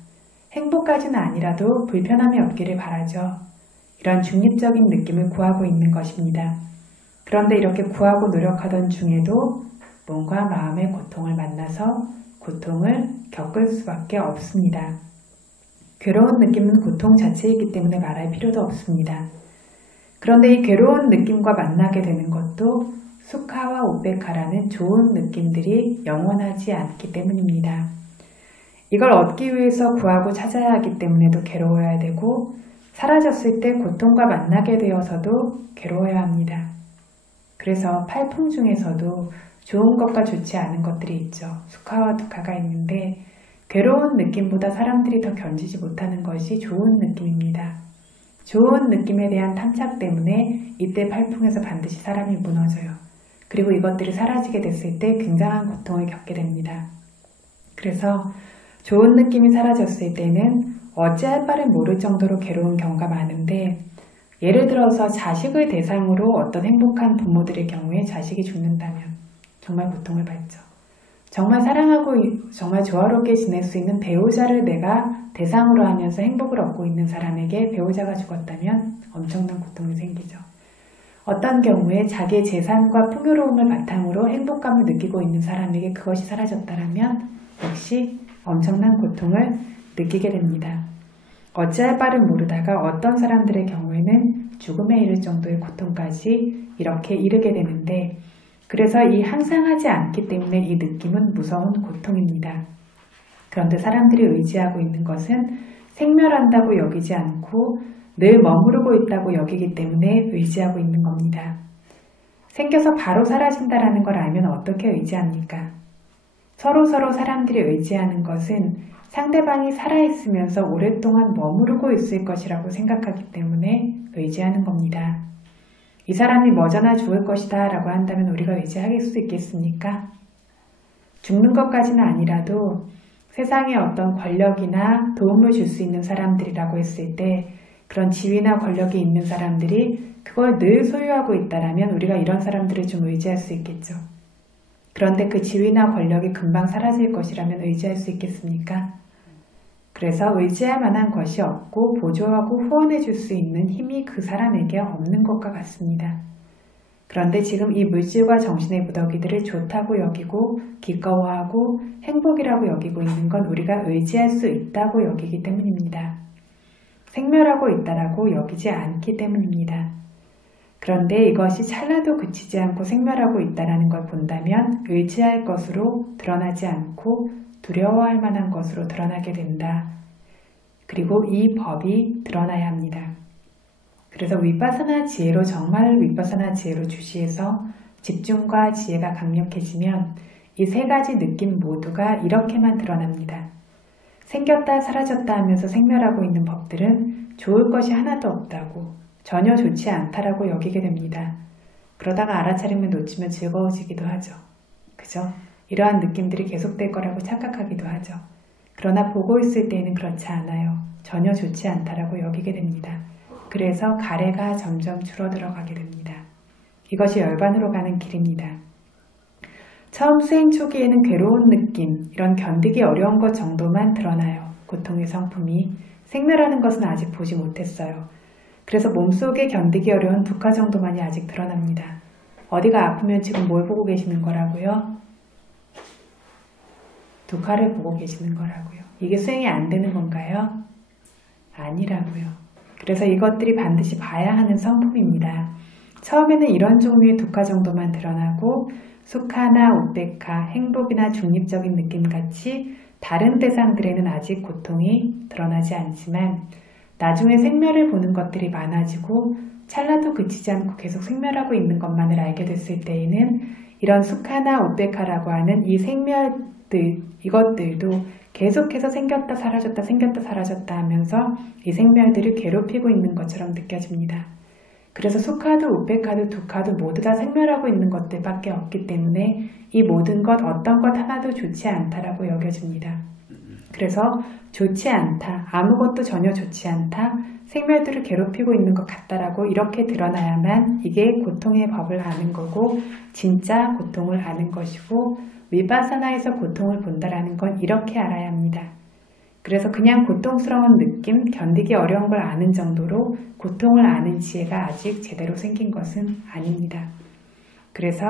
행복까지는 아니라도 불편함이 없기를 바라죠. 이런 중립적인 느낌을 구하고 있는 것입니다. 그런데 이렇게 구하고 노력하던 중에도 몸과 마음의 고통을 만나서 고통을 겪을 수밖에 없습니다. 괴로운 느낌은 고통 자체이기 때문에 말할 필요도 없습니다. 그런데 이 괴로운 느낌과 만나게 되는 것도 수카와 우베카라는 좋은 느낌들이 영원하지 않기 때문입니다. 이걸 얻기 위해서 구하고 찾아야 하기 때문에도 괴로워야 되고 사라졌을 때 고통과 만나게 되어서도 괴로워야 합니다. 그래서 팔풍 중에서도 좋은 것과 좋지 않은 것들이 있죠. 수카와 두카가 있는데 괴로운 느낌보다 사람들이 더 견디지 못하는 것이 좋은 느낌입니다. 좋은 느낌에 대한 탐착 때문에 이때 팔풍에서 반드시 사람이 무너져요. 그리고 이것들이 사라지게 됐을 때 굉장한 고통을 겪게 됩니다. 그래서 좋은 느낌이 사라졌을 때는 어찌할 바를 모를 정도로 괴로운 경우가 많은데, 예를 들어서 자식을 대상으로 어떤 행복한 부모들의 경우에 자식이 죽는다면 정말 고통을 받죠. 정말 사랑하고 정말 조화롭게 지낼 수 있는 배우자를 내가 대상으로 하면서 행복을 얻고 있는 사람에게 배우자가 죽었다면 엄청난 고통이 생기죠. 어떤 경우에 자기의 재산과 풍요로움을 바탕으로 행복감을 느끼고 있는 사람에게 그것이 사라졌다면 역시 엄청난 고통을 느끼게 됩니다. 어찌할 바를 모르다가 어떤 사람들의 경우에는 죽음에 이를 정도의 고통까지 이렇게 이르게 되는데, 그래서 이 항상 하지 않기 때문에 이 느낌은 무서운 고통입니다. 그런데 사람들이 의지하고 있는 것은 생멸한다고 여기지 않고 늘 머무르고 있다고 여기기 때문에 의지하고 있는 겁니다. 생겨서 바로 사라진다라는 걸 알면 어떻게 의지합니까? 서로 사람들이 의지하는 것은 상대방이 살아있으면서 오랫동안 머무르고 있을 것이라고 생각하기 때문에 의지하는 겁니다. 이 사람이 머저나 죽을 것이다 라고 한다면 우리가 의지할 수 있겠습니까? 죽는 것까지는 아니라도 세상에 어떤 권력이나 도움을 줄 수 있는 사람들이라고 했을 때 그런 지위나 권력이 있는 사람들이 그걸 늘 소유하고 있다라면 우리가 이런 사람들을 좀 의지할 수 있겠죠. 그런데 그 지위나 권력이 금방 사라질 것이라면 의지할 수 있겠습니까? 그래서 의지할 만한 것이 없고 보조하고 후원해 줄 수 있는 힘이 그 사람에게 없는 것과 같습니다. 그런데 지금 이 물질과 정신의 무더기들을 좋다고 여기고 기꺼워하고 행복이라고 여기고 있는 건 우리가 의지할 수 있다고 여기기 때문입니다. 생멸하고 있다라고 여기지 않기 때문입니다. 그런데 이것이 찰나도 그치지 않고 생멸하고 있다는 걸 본다면 의지할 것으로 드러나지 않고 두려워할 만한 것으로 드러나게 된다. 그리고 이 법이 드러나야 합니다. 그래서 위파사나 지혜로 정말 위파사나 지혜로 주시해서 집중과 지혜가 강력해지면 이 세 가지 느낌 모두가 이렇게만 드러납니다. 생겼다 사라졌다 하면서 생멸하고 있는 법들은 좋을 것이 하나도 없다고, 전혀 좋지 않다라고 여기게 됩니다. 그러다가 알아차림을 놓치면 즐거워지기도 하죠. 그죠? 이러한 느낌들이 계속될 거라고 착각하기도 하죠. 그러나 보고 있을 때에는 그렇지 않아요. 전혀 좋지 않다라고 여기게 됩니다. 그래서 가래가 점점 줄어들어 가게 됩니다. 이것이 열반으로 가는 길입니다. 처음 수행 초기에는 괴로운 느낌, 이런 견디기 어려운 것 정도만 드러나요. 고통의 성품이. 생멸하는 것은 아직 보지 못했어요. 그래서 몸속에 견디기 어려운 두카 정도만이 아직 드러납니다. 어디가 아프면 지금 뭘 보고 계시는 거라고요? 두카를 보고 계시는 거라고요. 이게 수행이 안 되는 건가요? 아니라고요. 그래서 이것들이 반드시 봐야 하는 성품입니다. 처음에는 이런 종류의 두카 정도만 드러나고 수카나 우베카, 행복이나 중립적인 느낌같이 다른 대상들에는 아직 고통이 드러나지 않지만 나중에 생멸을 보는 것들이 많아지고 찰나도 그치지 않고 계속 생멸하고 있는 것만을 알게 됐을 때에는 이런 수카나 우베카라고 하는 이 생멸들, 이것들도 계속해서 생겼다 사라졌다 생겼다 사라졌다 하면서 이 생멸들을 괴롭히고 있는 것처럼 느껴집니다. 그래서 수카도 우베카도 두카도 모두 다 생멸하고 있는 것들밖에 없기 때문에 이 모든 것 어떤 것 하나도 좋지 않다라고 여겨집니다. 그래서 좋지 않다, 아무것도 전혀 좋지 않다, 생멸들을 괴롭히고 있는 것 같다라고 이렇게 드러나야만 이게 고통의 법을 아는 거고 진짜 고통을 아는 것이고 위파사나에서 고통을 본다라는 건 이렇게 알아야 합니다. 그래서 그냥 고통스러운 느낌, 견디기 어려운 걸 아는 정도로 고통을 아는 지혜가 아직 제대로 생긴 것은 아닙니다. 그래서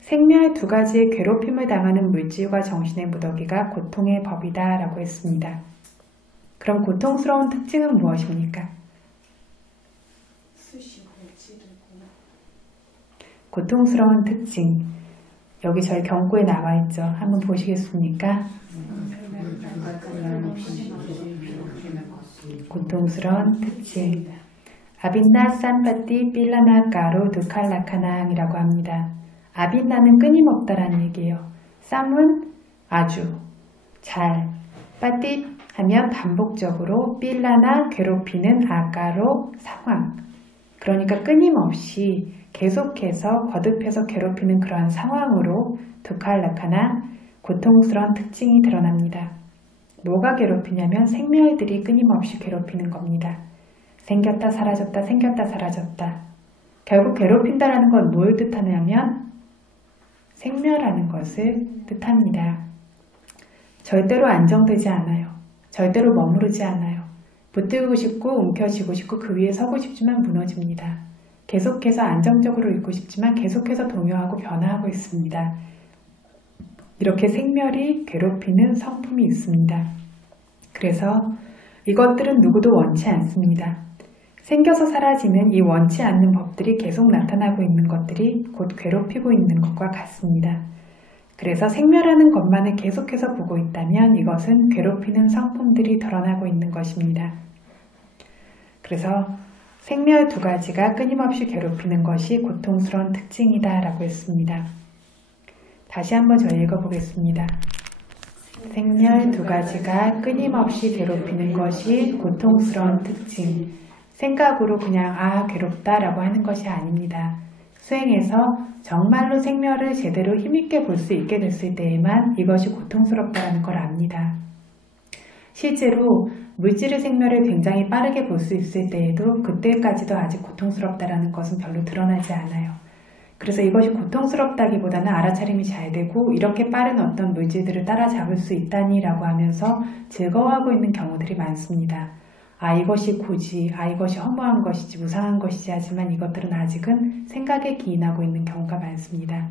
생멸 두 가지의 괴롭힘을 당하는 물질과 정신의 무더기가 고통의 법이다 라고 했습니다. 그럼 고통스러운 특징은 무엇입니까? 고통스러운 특징, 여기 저희 경고에 나와 있죠. 한번 보시겠습니까? 고통스러운 특징, 아빈나 산바티 빌라나 가로 두칼라카낭이라고 합니다. 아빈나는 끊임없다라는 얘기예요. 쌈은 아주, 잘, 빠띠 하면 반복적으로, 빌라나 괴롭히는 아까로 상황. 그러니까 끊임없이 계속해서 거듭해서 괴롭히는 그러한 상황으로 두칼라카나 고통스러운 특징이 드러납니다. 뭐가 괴롭히냐면 생멸들이 끊임없이 괴롭히는 겁니다. 생겼다 사라졌다 생겼다 사라졌다. 결국 괴롭힌다라는 건 뭘 뜻하냐면 생멸하는 것을 뜻합니다. 절대로 안정되지 않아요. 절대로 머무르지 않아요. 붙들고 싶고 움켜쥐고 싶고 그 위에 서고 싶지만 무너집니다. 계속해서 안정적으로 있고 싶지만 계속해서 동요하고 변화하고 있습니다. 이렇게 생멸이 괴롭히는 성품이 있습니다. 그래서 이것들은 누구도 원치 않습니다. 생겨서 사라지는 이 원치 않는 법들이 계속 나타나고 있는 것들이 곧 괴롭히고 있는 것과 같습니다. 그래서 생멸하는 것만을 계속해서 보고 있다면 이것은 괴롭히는 성품들이 드러나고 있는 것입니다. 그래서 생멸 두 가지가 끊임없이 괴롭히는 것이 고통스러운 특징이다 라고 했습니다. 다시 한번 저 읽어보겠습니다. 생멸 두 가지가 끊임없이 괴롭히는 것이 고통스러운 특징. 생각으로 그냥 괴롭다 라고 하는 것이 아닙니다. 수행에서 정말로 생멸을 제대로 힘있게 볼 수 있게 됐을 때에만 이것이 고통스럽다는 걸 압니다. 실제로 물질의 생멸을 굉장히 빠르게 볼 수 있을 때에도 그때까지도 아직 고통스럽다는 것은 별로 드러나지 않아요. 그래서 이것이 고통스럽다기보다는 알아차림이 잘 되고 이렇게 빠른 어떤 물질들을 따라잡을 수 있다니 라고 하면서 즐거워하고 있는 경우들이 많습니다. 이것이 고지, 이것이 허무한 것이지 무상한 것이지 하지만 이것들은 아직은 생각에 기인하고 있는 경우가 많습니다.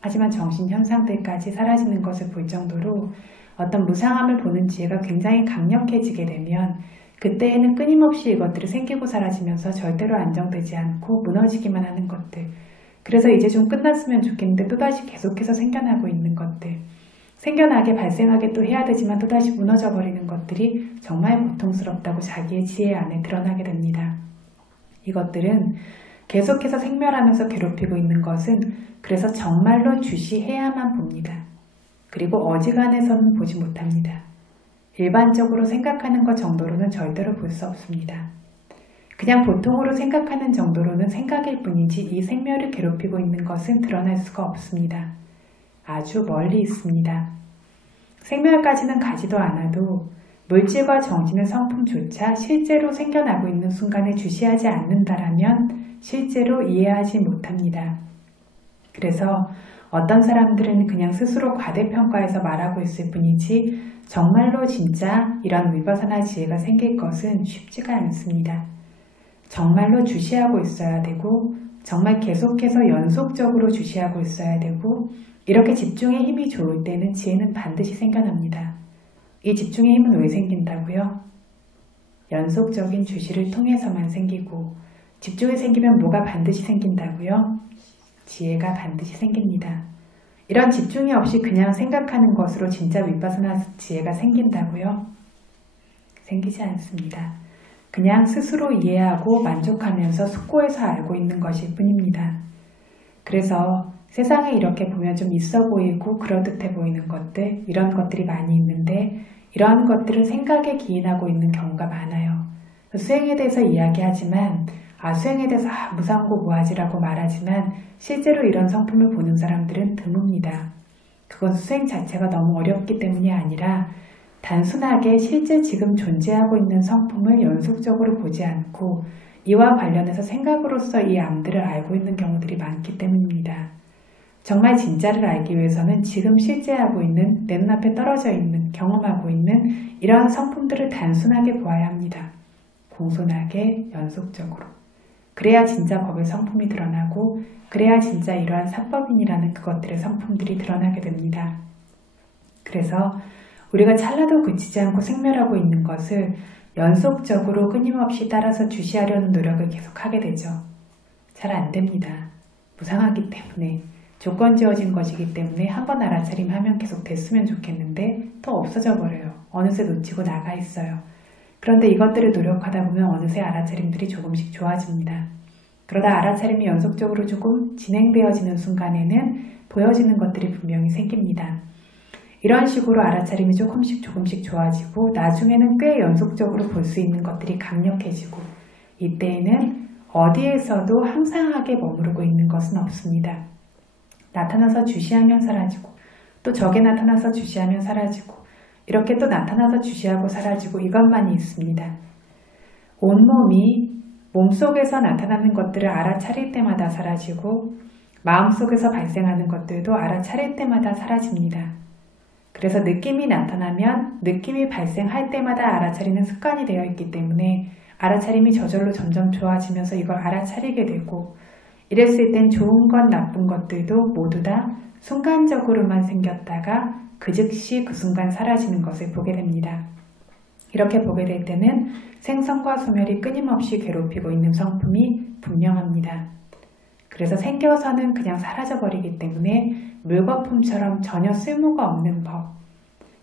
하지만 정신현상들까지 사라지는 것을 볼 정도로 어떤 무상함을 보는 지혜가 굉장히 강력해지게 되면 그때에는 끊임없이 이것들이 생기고 사라지면서 절대로 안정되지 않고 무너지기만 하는 것들, 그래서 이제 좀 끝났으면 좋겠는데 또다시 계속해서 생겨나고 있는 것들, 생겨나게 발생하게 또 해야 되지만 또다시 무너져버리는 것들이 정말 고통스럽다고 자기의 지혜 안에 드러나게 됩니다. 이것들은 계속해서 생멸하면서 괴롭히고 있는 것은 그래서 정말로 주시해야만 봅니다. 그리고 어지간해서는 보지 못합니다. 일반적으로 생각하는 것 정도로는 절대로 볼 수 없습니다. 그냥 보통으로 생각하는 정도로는 생각일 뿐이지 이 생멸을 괴롭히고 있는 것은 드러날 수가 없습니다. 아주 멀리 있습니다. 생멸까지는 가지도 않아도 물질과 정신의 성품조차 실제로 생겨나고 있는 순간에 주시하지 않는다라면 실제로 이해하지 못합니다. 그래서 어떤 사람들은 그냥 스스로 과대평가해서 말하고 있을 뿐이지 정말로 진짜 이런 위파사나 지혜가 생길 것은 쉽지가 않습니다. 정말로 주시하고 있어야 되고 정말 계속해서 연속적으로 주시하고 있어야 되고 이렇게 집중의 힘이 좋을 때는 지혜는 반드시 생겨납니다. 이 집중의 힘은 왜 생긴다고요? 연속적인 주시를 통해서만 생기고 집중이 생기면 뭐가 반드시 생긴다고요? 지혜가 반드시 생깁니다. 이런 집중이 없이 그냥 생각하는 것으로 진짜 위파사나 지혜가 생긴다고요? 생기지 않습니다. 그냥 스스로 이해하고 만족하면서 숙고해서 알고 있는 것일 뿐입니다. 그래서 세상에 이렇게 보면 좀 있어 보이고 그럴듯해 보이는 것들, 이런 것들이 많이 있는데 이러한 것들은 생각에 기인하고 있는 경우가 많아요. 수행에 대해서 이야기하지만 수행에 대해서 무상고 무아지라고 말하지만 실제로 이런 성품을 보는 사람들은 드뭅니다. 그건 수행 자체가 너무 어렵기 때문이 아니라 단순하게 실제 지금 존재하고 있는 성품을 연속적으로 보지 않고 이와 관련해서 생각으로서 이 암들을 알고 있는 경우들이 많기 때문입니다. 정말 진짜를 알기 위해서는 지금 실제하고 있는 내 눈앞에 떨어져 있는 경험하고 있는 이러한 성품들을 단순하게 보아야 합니다. 공손하게 연속적으로. 그래야 진짜 법의 성품이 드러나고 그래야 진짜 이러한 사법인이라는 그것들의 성품들이 드러나게 됩니다. 그래서 우리가 찰나도 그치지 않고 생멸하고 있는 것을 연속적으로 끊임없이 따라서 주시하려는 노력을 계속하게 되죠. 잘 안됩니다. 무상하기 때문에 조건 지어진 것이기 때문에 한번 알아차림하면 계속 됐으면 좋겠는데 또 없어져 버려요. 어느새 놓치고 나가 있어요. 그런데 이것들을 노력하다 보면 어느새 알아차림들이 조금씩 좋아집니다. 그러다 알아차림이 연속적으로 조금 진행되어지는 순간에는 보여지는 것들이 분명히 생깁니다. 이런 식으로 알아차림이 조금씩 좋아지고 나중에는 꽤 연속적으로 볼 수 있는 것들이 강력해지고 이때에는 어디에서도 항상하게 머무르고 있는 것은 없습니다. 나타나서 주시하면 사라지고 또 저게 나타나서 주시하면 사라지고 이렇게 또 나타나서 주시하고 사라지고 이것만이 있습니다. 온몸이 몸속에서 나타나는 것들을 알아차릴 때마다 사라지고 마음속에서 발생하는 것들도 알아차릴 때마다 사라집니다. 그래서 느낌이 나타나면 느낌이 발생할 때마다 알아차리는 습관이 되어 있기 때문에 알아차림이 저절로 점점 좋아지면서 이걸 알아차리게 되고 이랬을 땐 좋은 것 나쁜 것들도 모두 다 순간적으로만 생겼다가 그 즉시 그 순간 사라지는 것을 보게 됩니다. 이렇게 보게 될 때는 생선과 소멸이 끊임없이 괴롭히고 있는 성품이 분명합니다. 그래서 생겨서는 그냥 사라져버리기 때문에 물거품처럼 전혀 쓸모가 없는 법,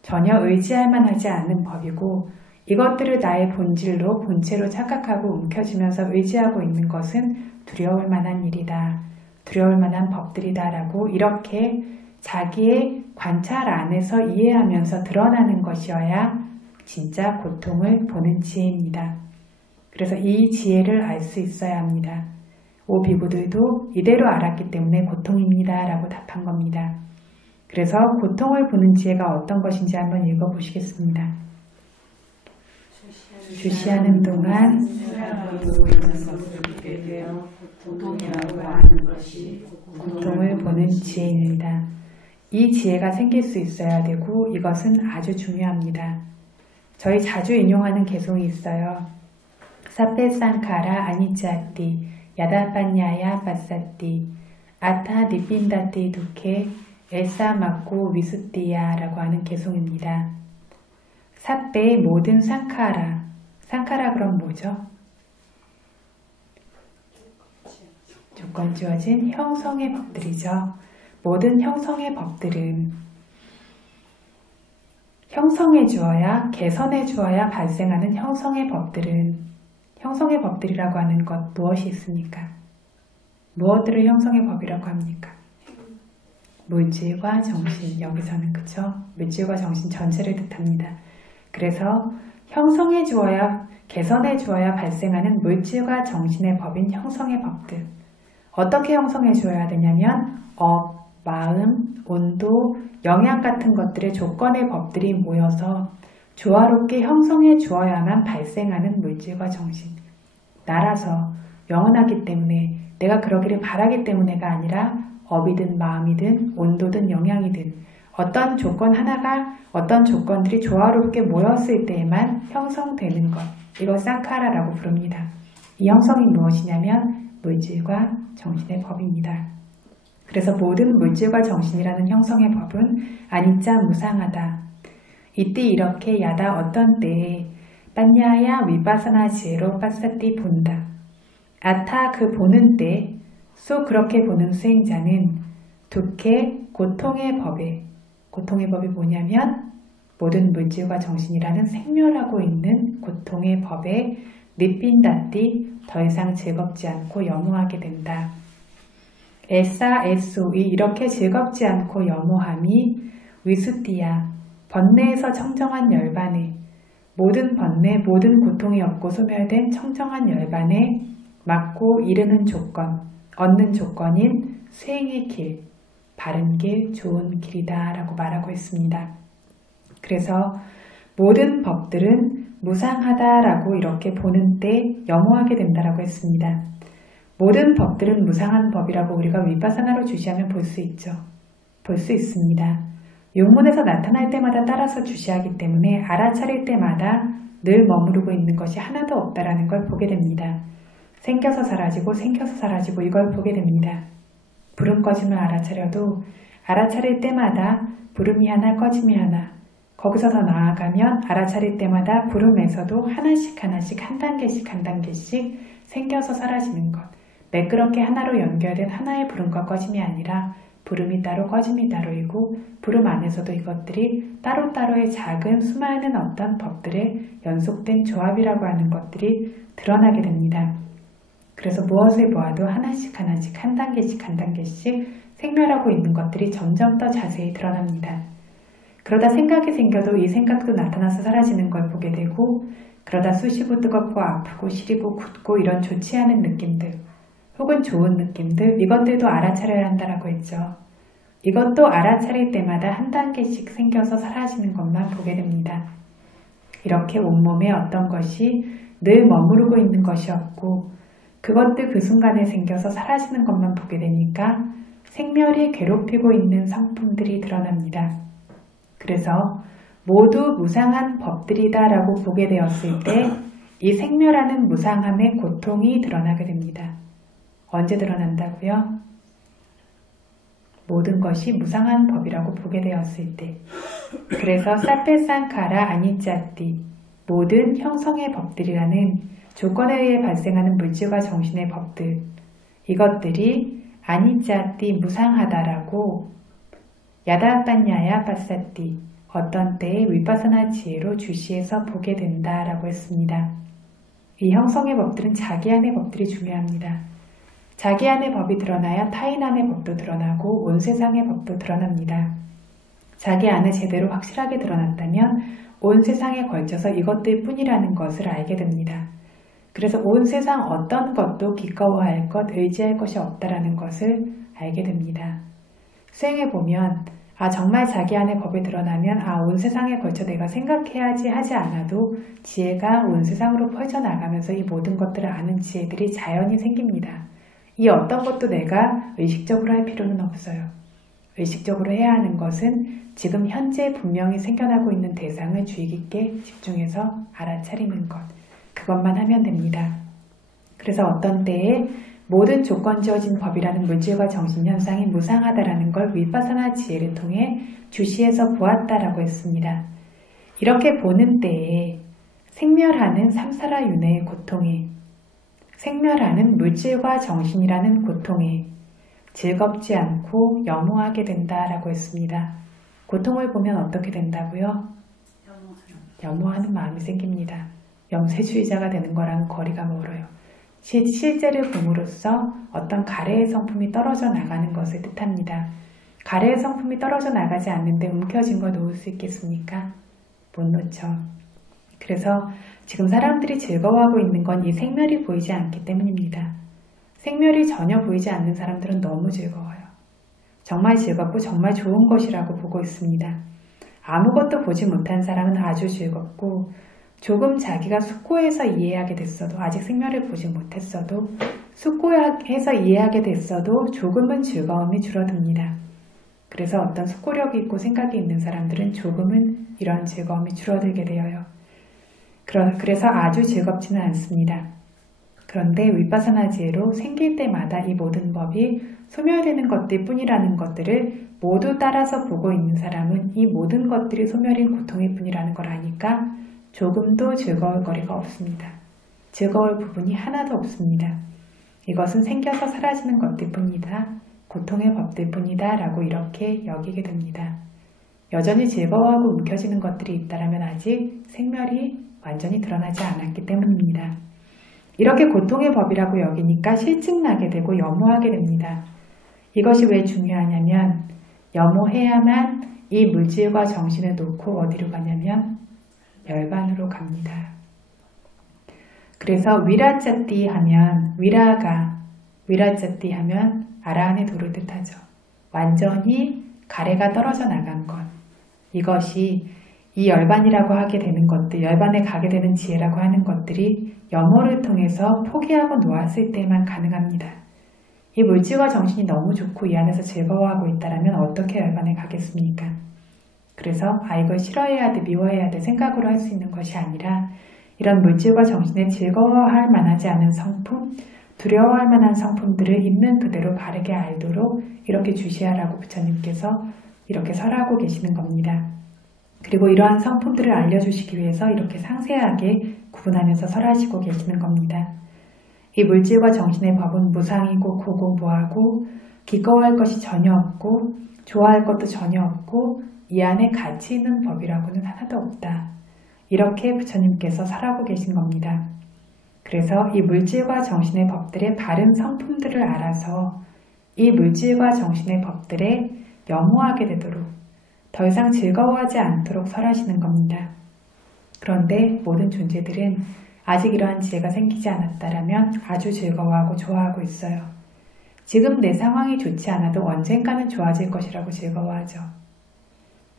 전혀 의지할 만하지 않은 법이고 이것들을 나의 본질로 본체로 착각하고 움켜쥐면서 의지하고 있는 것은 두려울 만한 일이다. 두려울 만한 법들이다 라고 이렇게 자기의 관찰 안에서 이해하면서 드러나는 것이어야 진짜 고통을 보는 지혜입니다. 그래서 이 지혜를 알 수 있어야 합니다. 오비구들도 이대로 알았기 때문에 고통입니다 라고 답한 겁니다. 그래서 고통을 보는 지혜가 어떤 것인지 한번 읽어보시겠습니다. 주시하는 동안 고통을 보는 지혜입니다. 이 지혜가 생길 수 있어야 되고 이것은 아주 중요합니다. 저희 자주 인용하는 개송이 있어요. 사페상카라 아니짜띠 야다빠냐야 빠사띠 아타 니빈다띠 두케 에사 맞고 위수띠야 라고 하는 개송입니다. 사페의 모든 상카라, 상카라 그럼 뭐죠? 조건 주어진 형성의 법들이죠. 모든 형성의 법들은 형성해 주어야, 개선해 주어야 발생하는 형성의 법들은 형성의 법들이라고 하는 것 무엇이 있습니까? 무엇들을 형성의 법이라고 합니까? 물질과 정신, 여기서는 그쵸? 물질과 정신 전체를 뜻합니다. 그래서 형성해 주어야, 개선해 주어야 발생하는 물질과 정신의 법인 형성의 법들. 어떻게 형성해 주어야 되냐면 업, 마음, 온도, 영양 같은 것들의 조건의 법들이 모여서 조화롭게 형성해 주어야만 발생하는 물질과 정신. 나라서 영원하기 때문에 내가 그러기를 바라기 때문에가 아니라 업이든 마음이든 온도든 영양이든 어떤 조건 하나가 어떤 조건들이 조화롭게 모였을 때에만 형성되는 것. 이걸 쌍카라라고 부릅니다. 이 형성이 무엇이냐면 물질과 정신의 법입니다. 그래서 모든 물질과 정신이라는 형성의 법은 아니짜 무상하다. 이때 이렇게 야다 어떤 때에 빤야야 위바사나 지혜로 빠사띠 본다. 아타 그 보는 때 쏘 그렇게 보는 수행자는 두케 고통의 법에 고통의 법이 뭐냐면 모든 물질과 정신이라는 생멸하고 있는 고통의 법에 니빈다띠 더 이상 즐겁지 않고 염호하게 된다. 에사 에소이 이렇게 즐겁지 않고 염호함이 위수띠야 번뇌에서 청정한 열반에 모든 번뇌 모든 고통이 없고 소멸된 청정한 열반에 맞고 이르는 조건 얻는 조건인 수행의 길 바른 길 좋은 길이다 라고 말하고 있습니다. 그래서 모든 법들은 무상하다라고 이렇게 보는 때 염호하게 된다라고 했습니다. 모든 법들은 무상한 법이라고 우리가 위파사나로 주시하면 볼 수 있죠. 볼 수 있습니다. 용문에서 나타날 때마다 따라서 주시하기 때문에 알아차릴 때마다 늘 머무르고 있는 것이 하나도 없다라는 걸 보게 됩니다. 생겨서 사라지고 생겨서 사라지고 이걸 보게 됩니다. 불은 꺼짐을 알아차려도 알아차릴 때마다 부름이 하나 꺼짐이 하나 거기서 더 나아가면 알아차릴 때마다 부름에서도 하나씩 하나씩 한 단계씩 생겨서 사라지는 것 매끄럽게 하나로 연결된 하나의 부름과 꺼짐이 아니라 부름이 따로 꺼짐이 따로이고 부름 안에서도 이것들이 따로따로의 작은 수많은 어떤 법들의 연속된 조합이라고 하는 것들이 드러나게 됩니다. 그래서 무엇을 보아도 하나씩 한 단계씩 생멸하고 있는 것들이 점점 더 자세히 드러납니다. 그러다 생각이 생겨도 이 생각도 나타나서 사라지는 걸 보게 되고 그러다 쑤시고 뜨겁고 아프고 시리고 굳고 이런 좋지 않은 느낌들 혹은 좋은 느낌들 이것들도 알아차려야 한다라고 했죠. 이것도 알아차릴 때마다 한 단계씩 생겨서 사라지는 것만 보게 됩니다. 이렇게 온몸에 어떤 것이 늘 머무르고 있는 것이 없고 그것들 그 순간에 생겨서 사라지는 것만 보게 되니까 생멸이 괴롭히고 있는 성품들이 드러납니다. 그래서 모두 무상한 법들이다 라고 보게 되었을 때 이 생멸하는 무상함의 고통이 드러나게 됩니다. 언제 드러난다고요? 모든 것이 무상한 법이라고 보게 되었을 때. 그래서 사페상카라 아니짜띠, 모든 형성의 법들이라는 조건에 의해 발생하는 물질과 정신의 법들, 이것들이 아니짜띠 무상하다라고 야다빤냐야 빠사띠, 어떤 때에 위파사나 지혜로 주시해서 보게 된다라고 했습니다. 이 형성의 법들은 자기 안의 법들이 중요합니다. 자기 안의 법이 드러나야 타인 안의 법도 드러나고 온 세상의 법도 드러납니다. 자기 안에 제대로 확실하게 드러났다면 온 세상에 걸쳐서 이것들 뿐이라는 것을 알게 됩니다. 그래서 온 세상 어떤 것도 기꺼워할 것, 의지할 것이 없다라는 것을 알게 됩니다. 수행해보면 정말 자기 안의 법이 드러나면 온 세상에 걸쳐 내가 생각해야지 하지 않아도 지혜가 온 세상으로 퍼져나가면서 이 모든 것들을 아는 지혜들이 자연히 생깁니다. 이 어떤 것도 내가 의식적으로 할 필요는 없어요. 의식적으로 해야 하는 것은 지금 현재 분명히 생겨나고 있는 대상을 주의 깊게 집중해서 알아차리는 것. 그것만 하면 됩니다. 그래서 어떤 때에 모든 조건 지어진 법이라는 물질과 정신 현상이 무상하다라는 걸 위파사나 지혜를 통해 주시해서 보았다라고 했습니다. 이렇게 보는 때에 생멸하는 삼사라 윤회의 고통에, 생멸하는 물질과 정신이라는 고통에 즐겁지 않고 염호하게 된다라고 했습니다. 고통을 보면 어떻게 된다고요? 염호하는 마음이 생깁니다. 염세주의자가 되는 거랑 거리가 멀어요. 실제를 봄으로써 어떤 가래의 성품이 떨어져 나가는 것을 뜻합니다. 가래의 성품이 떨어져 나가지 않는데 움켜진 걸 놓을 수 있겠습니까? 못 놓죠. 그래서 지금 사람들이 즐거워하고 있는 건 이 생멸이 보이지 않기 때문입니다. 생멸이 전혀 보이지 않는 사람들은 너무 즐거워요. 정말 즐겁고 정말 좋은 것이라고 보고 있습니다. 아무것도 보지 못한 사람은 아주 즐겁고 조금 자기가 숙고해서 이해하게 됐어도 아직 생멸을 보지 못했어도 숙고해서 이해하게 됐어도 조금은 즐거움이 줄어듭니다. 그래서 어떤 숙고력이 있고 생각이 있는 사람들은 조금은 이런 즐거움이 줄어들게 되어요. 그래서 아주 즐겁지는 않습니다. 그런데 위파사나 지혜로 생길 때마다 이 모든 법이 소멸되는 것들 뿐이라는 것들을 모두 따라서 보고 있는 사람은 이 모든 것들이 소멸인 고통일 뿐이라는 걸 아니까 조금도 즐거울 거리가 없습니다. 즐거울 부분이 하나도 없습니다. 이것은 생겨서 사라지는 것들 뿐이다. 고통의 법들 뿐이다 라고 이렇게 여기게 됩니다. 여전히 즐거워하고 움켜지는 것들이 있다면 아직 생멸이 완전히 드러나지 않았기 때문입니다. 이렇게 고통의 법이라고 여기니까 실증나게 되고 염호하게 됩니다. 이것이 왜 중요하냐면 염호해야만 이 물질과 정신을 놓고 어디로 가냐면 열반으로 갑니다. 그래서 위라짜띠 하면 위라짜띠 하면 아라한의 도를 뜻하죠. 완전히 가래가 떨어져 나간 것. 이것이 이 열반이라고 하게 되는 것들, 열반에 가게 되는 지혜라고 하는 것들이 염호를 통해서 포기하고 놓았을 때만 가능합니다. 이 물질과 정신이 너무 좋고 이 안에서 즐거워하고 있다면 어떻게 열반에 가겠습니까? 그래서 이걸 싫어해야 돼, 미워해야 돼 생각으로 할 수 있는 것이 아니라 이런 물질과 정신에 즐거워할 만하지 않은 성품, 두려워할 만한 성품들을 있는 그대로 바르게 알도록 이렇게 주시하라고 부처님께서 이렇게 설하고 계시는 겁니다. 그리고 이러한 성품들을 알려주시기 위해서 이렇게 상세하게 구분하면서 설하시고 계시는 겁니다. 이 물질과 정신의 법은 무상이고 고고무하고 기꺼워할 것이 전혀 없고 좋아할 것도 전혀 없고 이 안에 가치 있는 법이라고는 하나도 없다. 이렇게 부처님께서 설하고 계신 겁니다. 그래서 이 물질과 정신의 법들의 바른 성품들을 알아서 이 물질과 정신의 법들에 염호하게 되도록 더 이상 즐거워하지 않도록 설하시는 겁니다. 그런데 모든 존재들은 아직 이러한 지혜가 생기지 않았다면 아주 즐거워하고 좋아하고 있어요. 지금 내 상황이 좋지 않아도 언젠가는 좋아질 것이라고 즐거워하죠.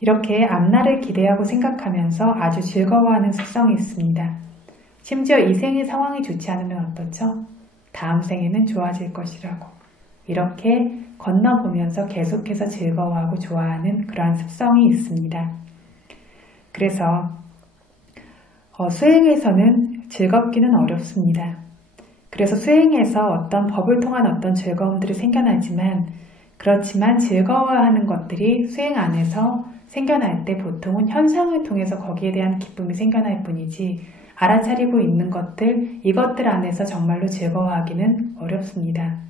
이렇게 앞날을 기대하고 생각하면서 아주 즐거워하는 습성이 있습니다. 심지어 이 생의 상황이 좋지 않으면 어떻죠? 다음 생에는 좋아질 것이라고. 이렇게 건너보면서 계속해서 즐거워하고 좋아하는 그러한 습성이 있습니다. 그래서 수행에서는 즐겁기는 어렵습니다. 그래서 수행에서 어떤 법을 통한 어떤 즐거움들이 생겨나지만 그렇지만 즐거워하는 것들이 수행 안에서 생겨날 때 보통은 현상을 통해서 거기에 대한 기쁨이 생겨날 뿐이지 알아차리고 있는 것들, 이것들 안에서 정말로 즐거워하기는 어렵습니다.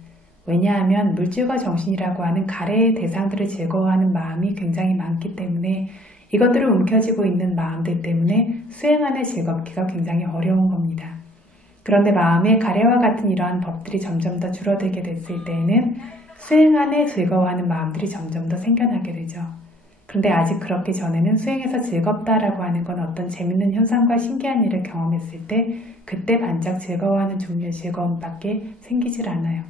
왜냐하면 물질과 정신이라고 하는 가래의 대상들을 즐거워하는 마음이 굉장히 많기 때문에 이것들을 움켜쥐고 있는 마음들 때문에 수행 안에 즐겁기가 굉장히 어려운 겁니다. 그런데 마음의 가래와 같은 이러한 법들이 점점 더 줄어들게 됐을 때에는 수행 안에 즐거워하는 마음들이 점점 더 생겨나게 되죠. 그런데 아직 그렇기 전에는 수행에서 즐겁다라고 하는 건 어떤 재밌는 현상과 신기한 일을 경험했을 때 그때 반짝 즐거워하는 종류의 즐거움밖에 생기질 않아요.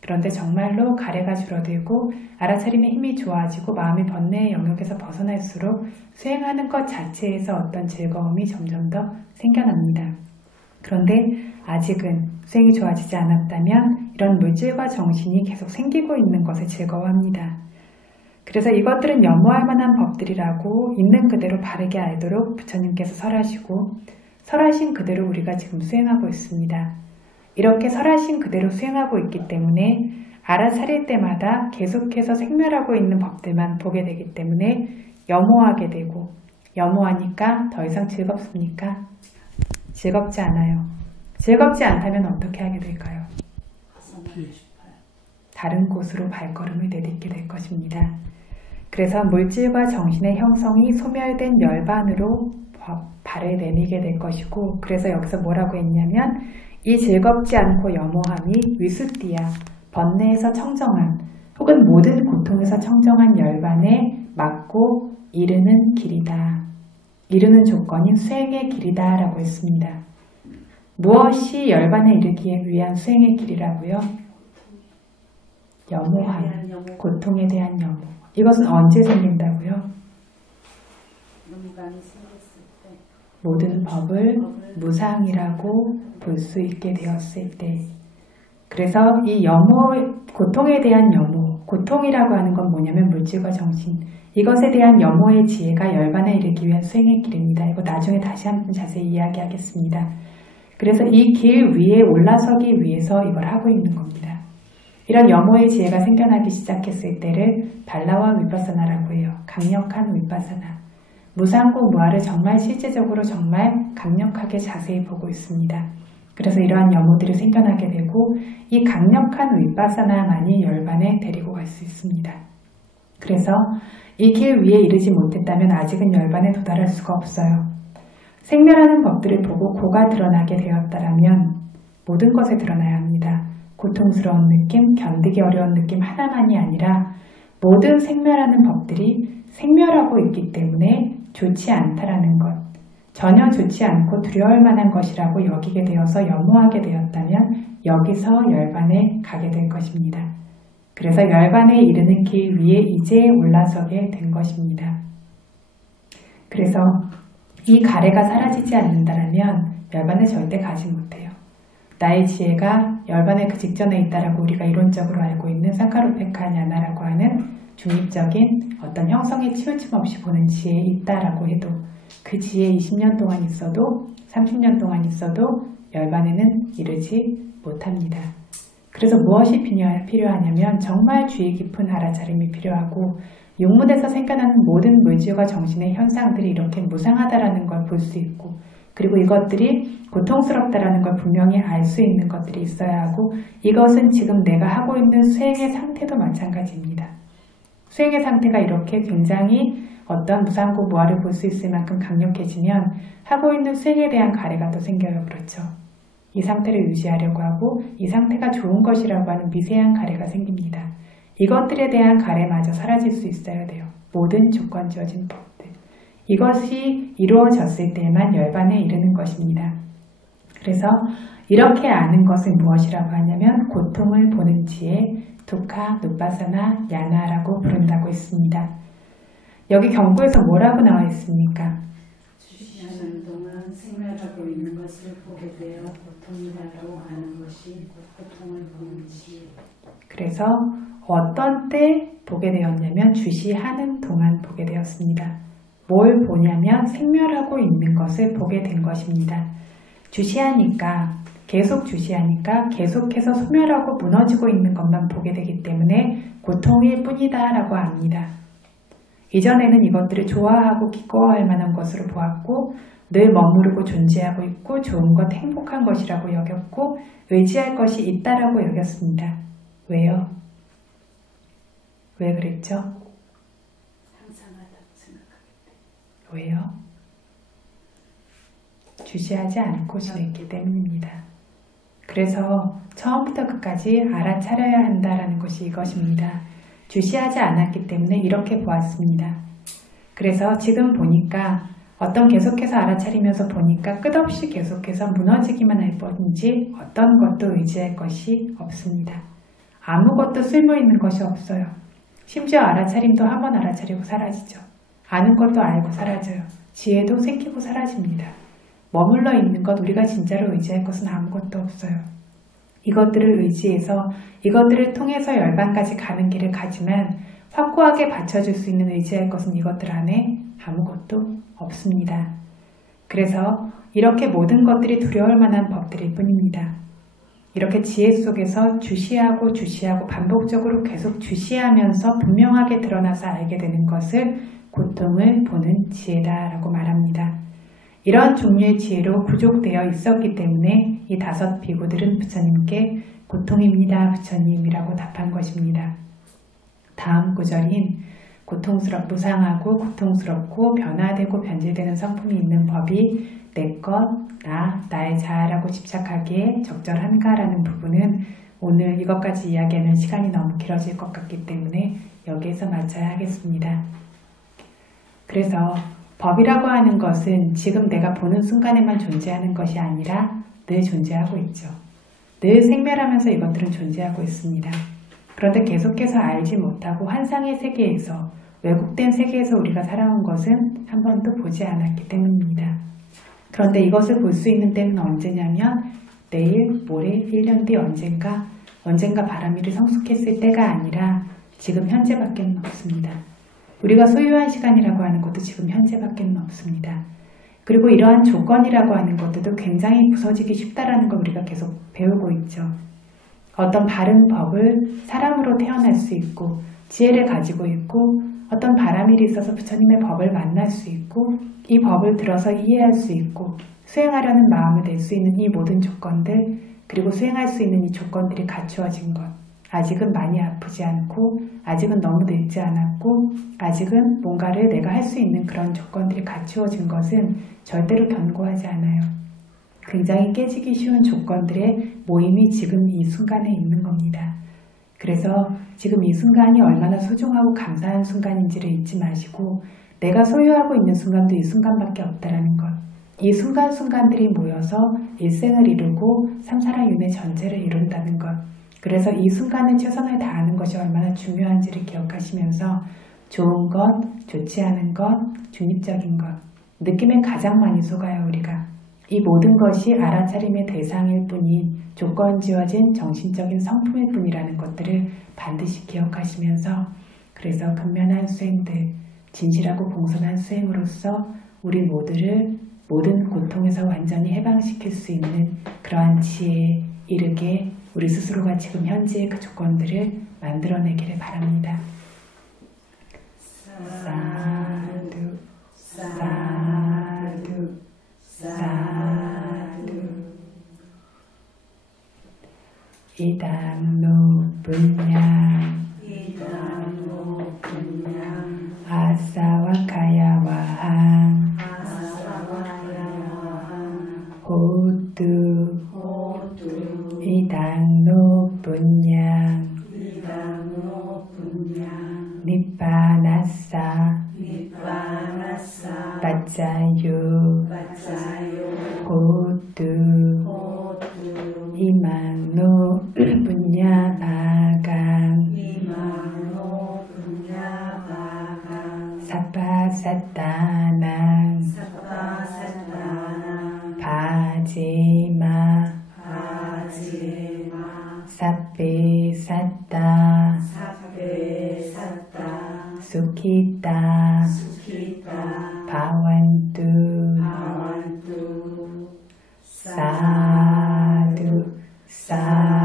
그런데 정말로 가래가 줄어들고 알아차림의 힘이 좋아지고 마음이 번뇌의 영역에서 벗어날수록 수행하는 것 자체에서 어떤 즐거움이 점점 더 생겨납니다. 그런데 아직은 수행이 좋아지지 않았다면 이런 물질과 정신이 계속 생기고 있는 것에 즐거워합니다. 그래서 이것들은 염호할 만한 법들이라고 있는 그대로 바르게 알도록 부처님께서 설하시고 설하신 그대로 우리가 지금 수행하고 있습니다. 이렇게 설하신 그대로 수행하고 있기 때문에 알아차릴 때마다 계속해서 생멸하고 있는 법들만 보게 되기 때문에 염호하게 되고 염호하니까 더 이상 즐겁습니까? 즐겁지 않아요. 즐겁지 않다면 어떻게 하게 될까요? 다른 곳으로 발걸음을 내딛게 될 것입니다. 그래서 물질과 정신의 형성이 소멸된 열반으로 발을 내밀게 될 것이고 그래서 여기서 뭐라고 했냐면 이 즐겁지 않고 염호함이 위수띠야 번뇌에서 청정한 혹은 모든 고통에서 청정한 열반에 맞고 이르는 길이다. 이르는 조건인 수행의 길이다 라고 했습니다. 무엇이 열반에 이르기 위한 수행의 길이라고요? 염호함, 고통에 대한 염호. 이것은 언제 생긴다고요? 모든 법을 무상이라고 볼 수 있게 되었을 때. 그래서 이 염호, 고통에 대한 염호, 고통이라고 하는 건 뭐냐면 물질과 정신. 이것에 대한 염호의 지혜가 열반에 이르기 위한 수행의 길입니다. 이거 나중에 다시 한번 자세히 이야기하겠습니다. 그래서 이 길 위에 올라서기 위해서 이걸 하고 있는 겁니다. 이런 염호의 지혜가 생겨나기 시작했을 때를 발라와 위파사나라고 해요. 강력한 위파사나. 무상고 무아를 정말 실제적으로 정말 강력하게 자세히 보고 있습니다. 그래서 이러한 염호들이 생겨나게 되고 이 강력한 위파사나만이 열반에 데리고 갈 수 있습니다. 그래서 이 길 위에 이르지 못했다면 아직은 열반에 도달할 수가 없어요. 생멸하는 법들을 보고 고가 드러나게 되었다라면 모든 것에 드러나야 합니다. 고통스러운 느낌, 견디기 어려운 느낌 하나만이 아니라 모든 생멸하는 법들이 생멸하고 있기 때문에 좋지 않다라는 것, 전혀 좋지 않고 두려울 만한 것이라고 여기게 되어서 염호하게 되었다면 여기서 열반에 가게 될 것입니다. 그래서 열반에 이르는 길 위에 이제 올라서게 된 것입니다. 그래서 이 가래가 사라지지 않는다면 열반에 절대 가지 못해요. 나의 지혜가 열반의 그 직전에 있다라고 우리가 이론적으로 알고 있는 상카루페카 냐나라고 하는 중립적인 어떤 형성에 치우침 없이 보는 지혜에 있다라고 해도 그 지혜 20년 동안 있어도 30년 동안 있어도 열반에는 이르지 못합니다. 그래서 무엇이 필요하냐면 정말 주의 깊은 알아차림이 필요하고 육문에서 생겨나는 모든 물질과 정신의 현상들이 이렇게 무상하다라는 걸 볼 수 있고 그리고 이것들이 고통스럽다라는 걸 분명히 알 수 있는 것들이 있어야 하고 이것은 지금 내가 하고 있는 수행의 상태도 마찬가지입니다. 수행의 상태가 이렇게 굉장히 어떤 무상고 무아를 볼 수 있을 만큼 강력해지면 하고 있는 수행에 대한 가래가 또 생겨요. 그렇죠? 이 상태를 유지하려고 하고 이 상태가 좋은 것이라고 하는 미세한 가래가 생깁니다. 이것들에 대한 가래마저 사라질 수 있어야 돼요. 모든 조건 주어진 법들. 이것이 이루어졌을 때만 열반에 이르는 것입니다. 그래서 이렇게 아는 것은 무엇이라고 하냐면 고통을 보는 지혜, 두카, 누빠사나, 야나라고 부른다고 했습니다. 여기 경고에서 뭐라고 나와 있습니까? 주시하는 동안 생멸하고 있는 것을 보게 되어 고통이라고 하는 것이 고통을 보는 지혜. 그래서 어떤 때 보게 되었냐면 주시하는 동안 보게 되었습니다. 뭘 보냐면 생멸하고 있는 것을 보게 된 것입니다. 주시하니까 계속해서 소멸하고 무너지고 있는 것만 보게 되기 때문에 고통일 뿐이다 라고 합니다. 이전에는 이것들을 좋아하고 기꺼워할 만한 것으로 보았고 늘 머무르고 존재하고 있고 좋은 것, 행복한 것이라고 여겼고 의지할 것이 있다라고 여겼습니다. 왜요? 왜 그랬죠? 상상하다고 생각하기 때문에. 왜요? 주시하지 않고 지냈기 때문입니다. 그래서 처음부터 끝까지 알아차려야 한다라는 것이 이것입니다. 주시하지 않았기 때문에 이렇게 보았습니다. 그래서 지금 보니까 계속해서 알아차리면서 보니까 끝없이 계속해서 무너지기만 할 뿐이지 어떤 것도 의지할 것이 없습니다. 아무것도 쓸모있는 것이 없어요. 심지어 알아차림도 한번 알아차리고 사라지죠. 아는 것도 알고 사라져요. 지혜도 생기고 사라집니다. 머물러 있는 것, 우리가 진짜로 의지할 것은 아무것도 없어요. 이것들을 의지해서 이것들을 통해서 열반까지 가는 길을 가지만 확고하게 받쳐줄 수 있는 의지할 것은 이것들 안에 아무것도 없습니다. 그래서 이렇게 모든 것들이 두려울 만한 법들일 뿐입니다. 이렇게 지혜 속에서 주시하고 반복적으로 계속 주시하면서 분명하게 드러나서 알게 되는 것을 고통을 보는 지혜다라고 말합니다. 이런 종류의 지혜로 부족되어 있었기 때문에 이 5 비구들은 부처님께 고통입니다 부처님이라고 답한 것입니다. 다음 구절인 무상하고 고통스럽고 변화되고 변질되는 성품이 있는 법이 내 것, 나의 자아라고 집착하기에 적절한가라는 부분은 오늘 이것까지 이야기하면 시간이 너무 길어질 것 같기 때문에 여기에서 마쳐야 하겠습니다. 그래서 법이라고 하는 것은 지금 내가 보는 순간에만 존재하는 것이 아니라 늘 존재하고 있죠. 늘 생멸하면서 이것들은 존재하고 있습니다. 그런데 계속해서 알지 못하고 환상의 세계에서 왜곡된 세계에서 우리가 살아온 것은 한 번도 보지 않았기 때문입니다. 그런데 이것을 볼 수 있는 때는 언제냐면 내일, 모레, 1년 뒤 언젠가 바람이를 성숙했을 때가 아니라 지금 현재밖에 없습니다. 우리가 소유한 시간이라고 하는 것도 지금 현재밖에 없습니다. 그리고 이러한 조건이라고 하는 것들도 굉장히 부서지기 쉽다라는 걸 우리가 계속 배우고 있죠. 어떤 바른 법을 사람으로 태어날 수 있고 지혜를 가지고 있고 어떤 바람일이 있어서 부처님의 법을 만날 수 있고 이 법을 들어서 이해할 수 있고 수행하려는 마음을 낼 수 있는 이 모든 조건들 그리고 수행할 수 있는 이 조건들이 갖추어진 것 아직은 많이 아프지 않고 아직은 너무 늙지 않았고 아직은 뭔가를 내가 할 수 있는 그런 조건들이 갖추어진 것은 절대로 견고하지 않아요. 굉장히 깨지기 쉬운 조건들의 모임이 지금 이 순간에 있는 겁니다. 그래서 지금 이 순간이 얼마나 소중하고 감사한 순간인지를 잊지 마시고 내가 소유하고 있는 순간도 이 순간밖에 없다라는 것. 이 순간순간들이 모여서 일생을 이루고 삼사라윤회 전체를 이룬다는 것. 그래서 이 순간에 최선을 다하는 것이 얼마나 중요한지를 기억하시면서 좋은 것, 좋지 않은 것, 중립적인 것, 느낌에 가장 많이 속아요 우리가. 이 모든 것이 알아차림의 대상일 뿐인 조건 지어진 정신적인 성품일 뿐이라는 것들을 반드시 기억하시면서 그래서 근면한 수행들, 진실하고 공손한 수행으로서 우리 모두를 모든 고통에서 완전히 해방시킬 수 있는 그러한 지혜에 이르게 우리 스스로가 지금 현재의 그 조건들을 만들어내기를 바랍니다. 사두, 사두, 사두. 이당 노분양 아사와카야와항 호두 이당 노분양 니빠나사 빠짜유 호두 이망노 분야바강 사타나낭 사빠 사타나 바지마 바지마 사페 사타 사페 사타 수키타 수키타 바완투 바완투 사두 사두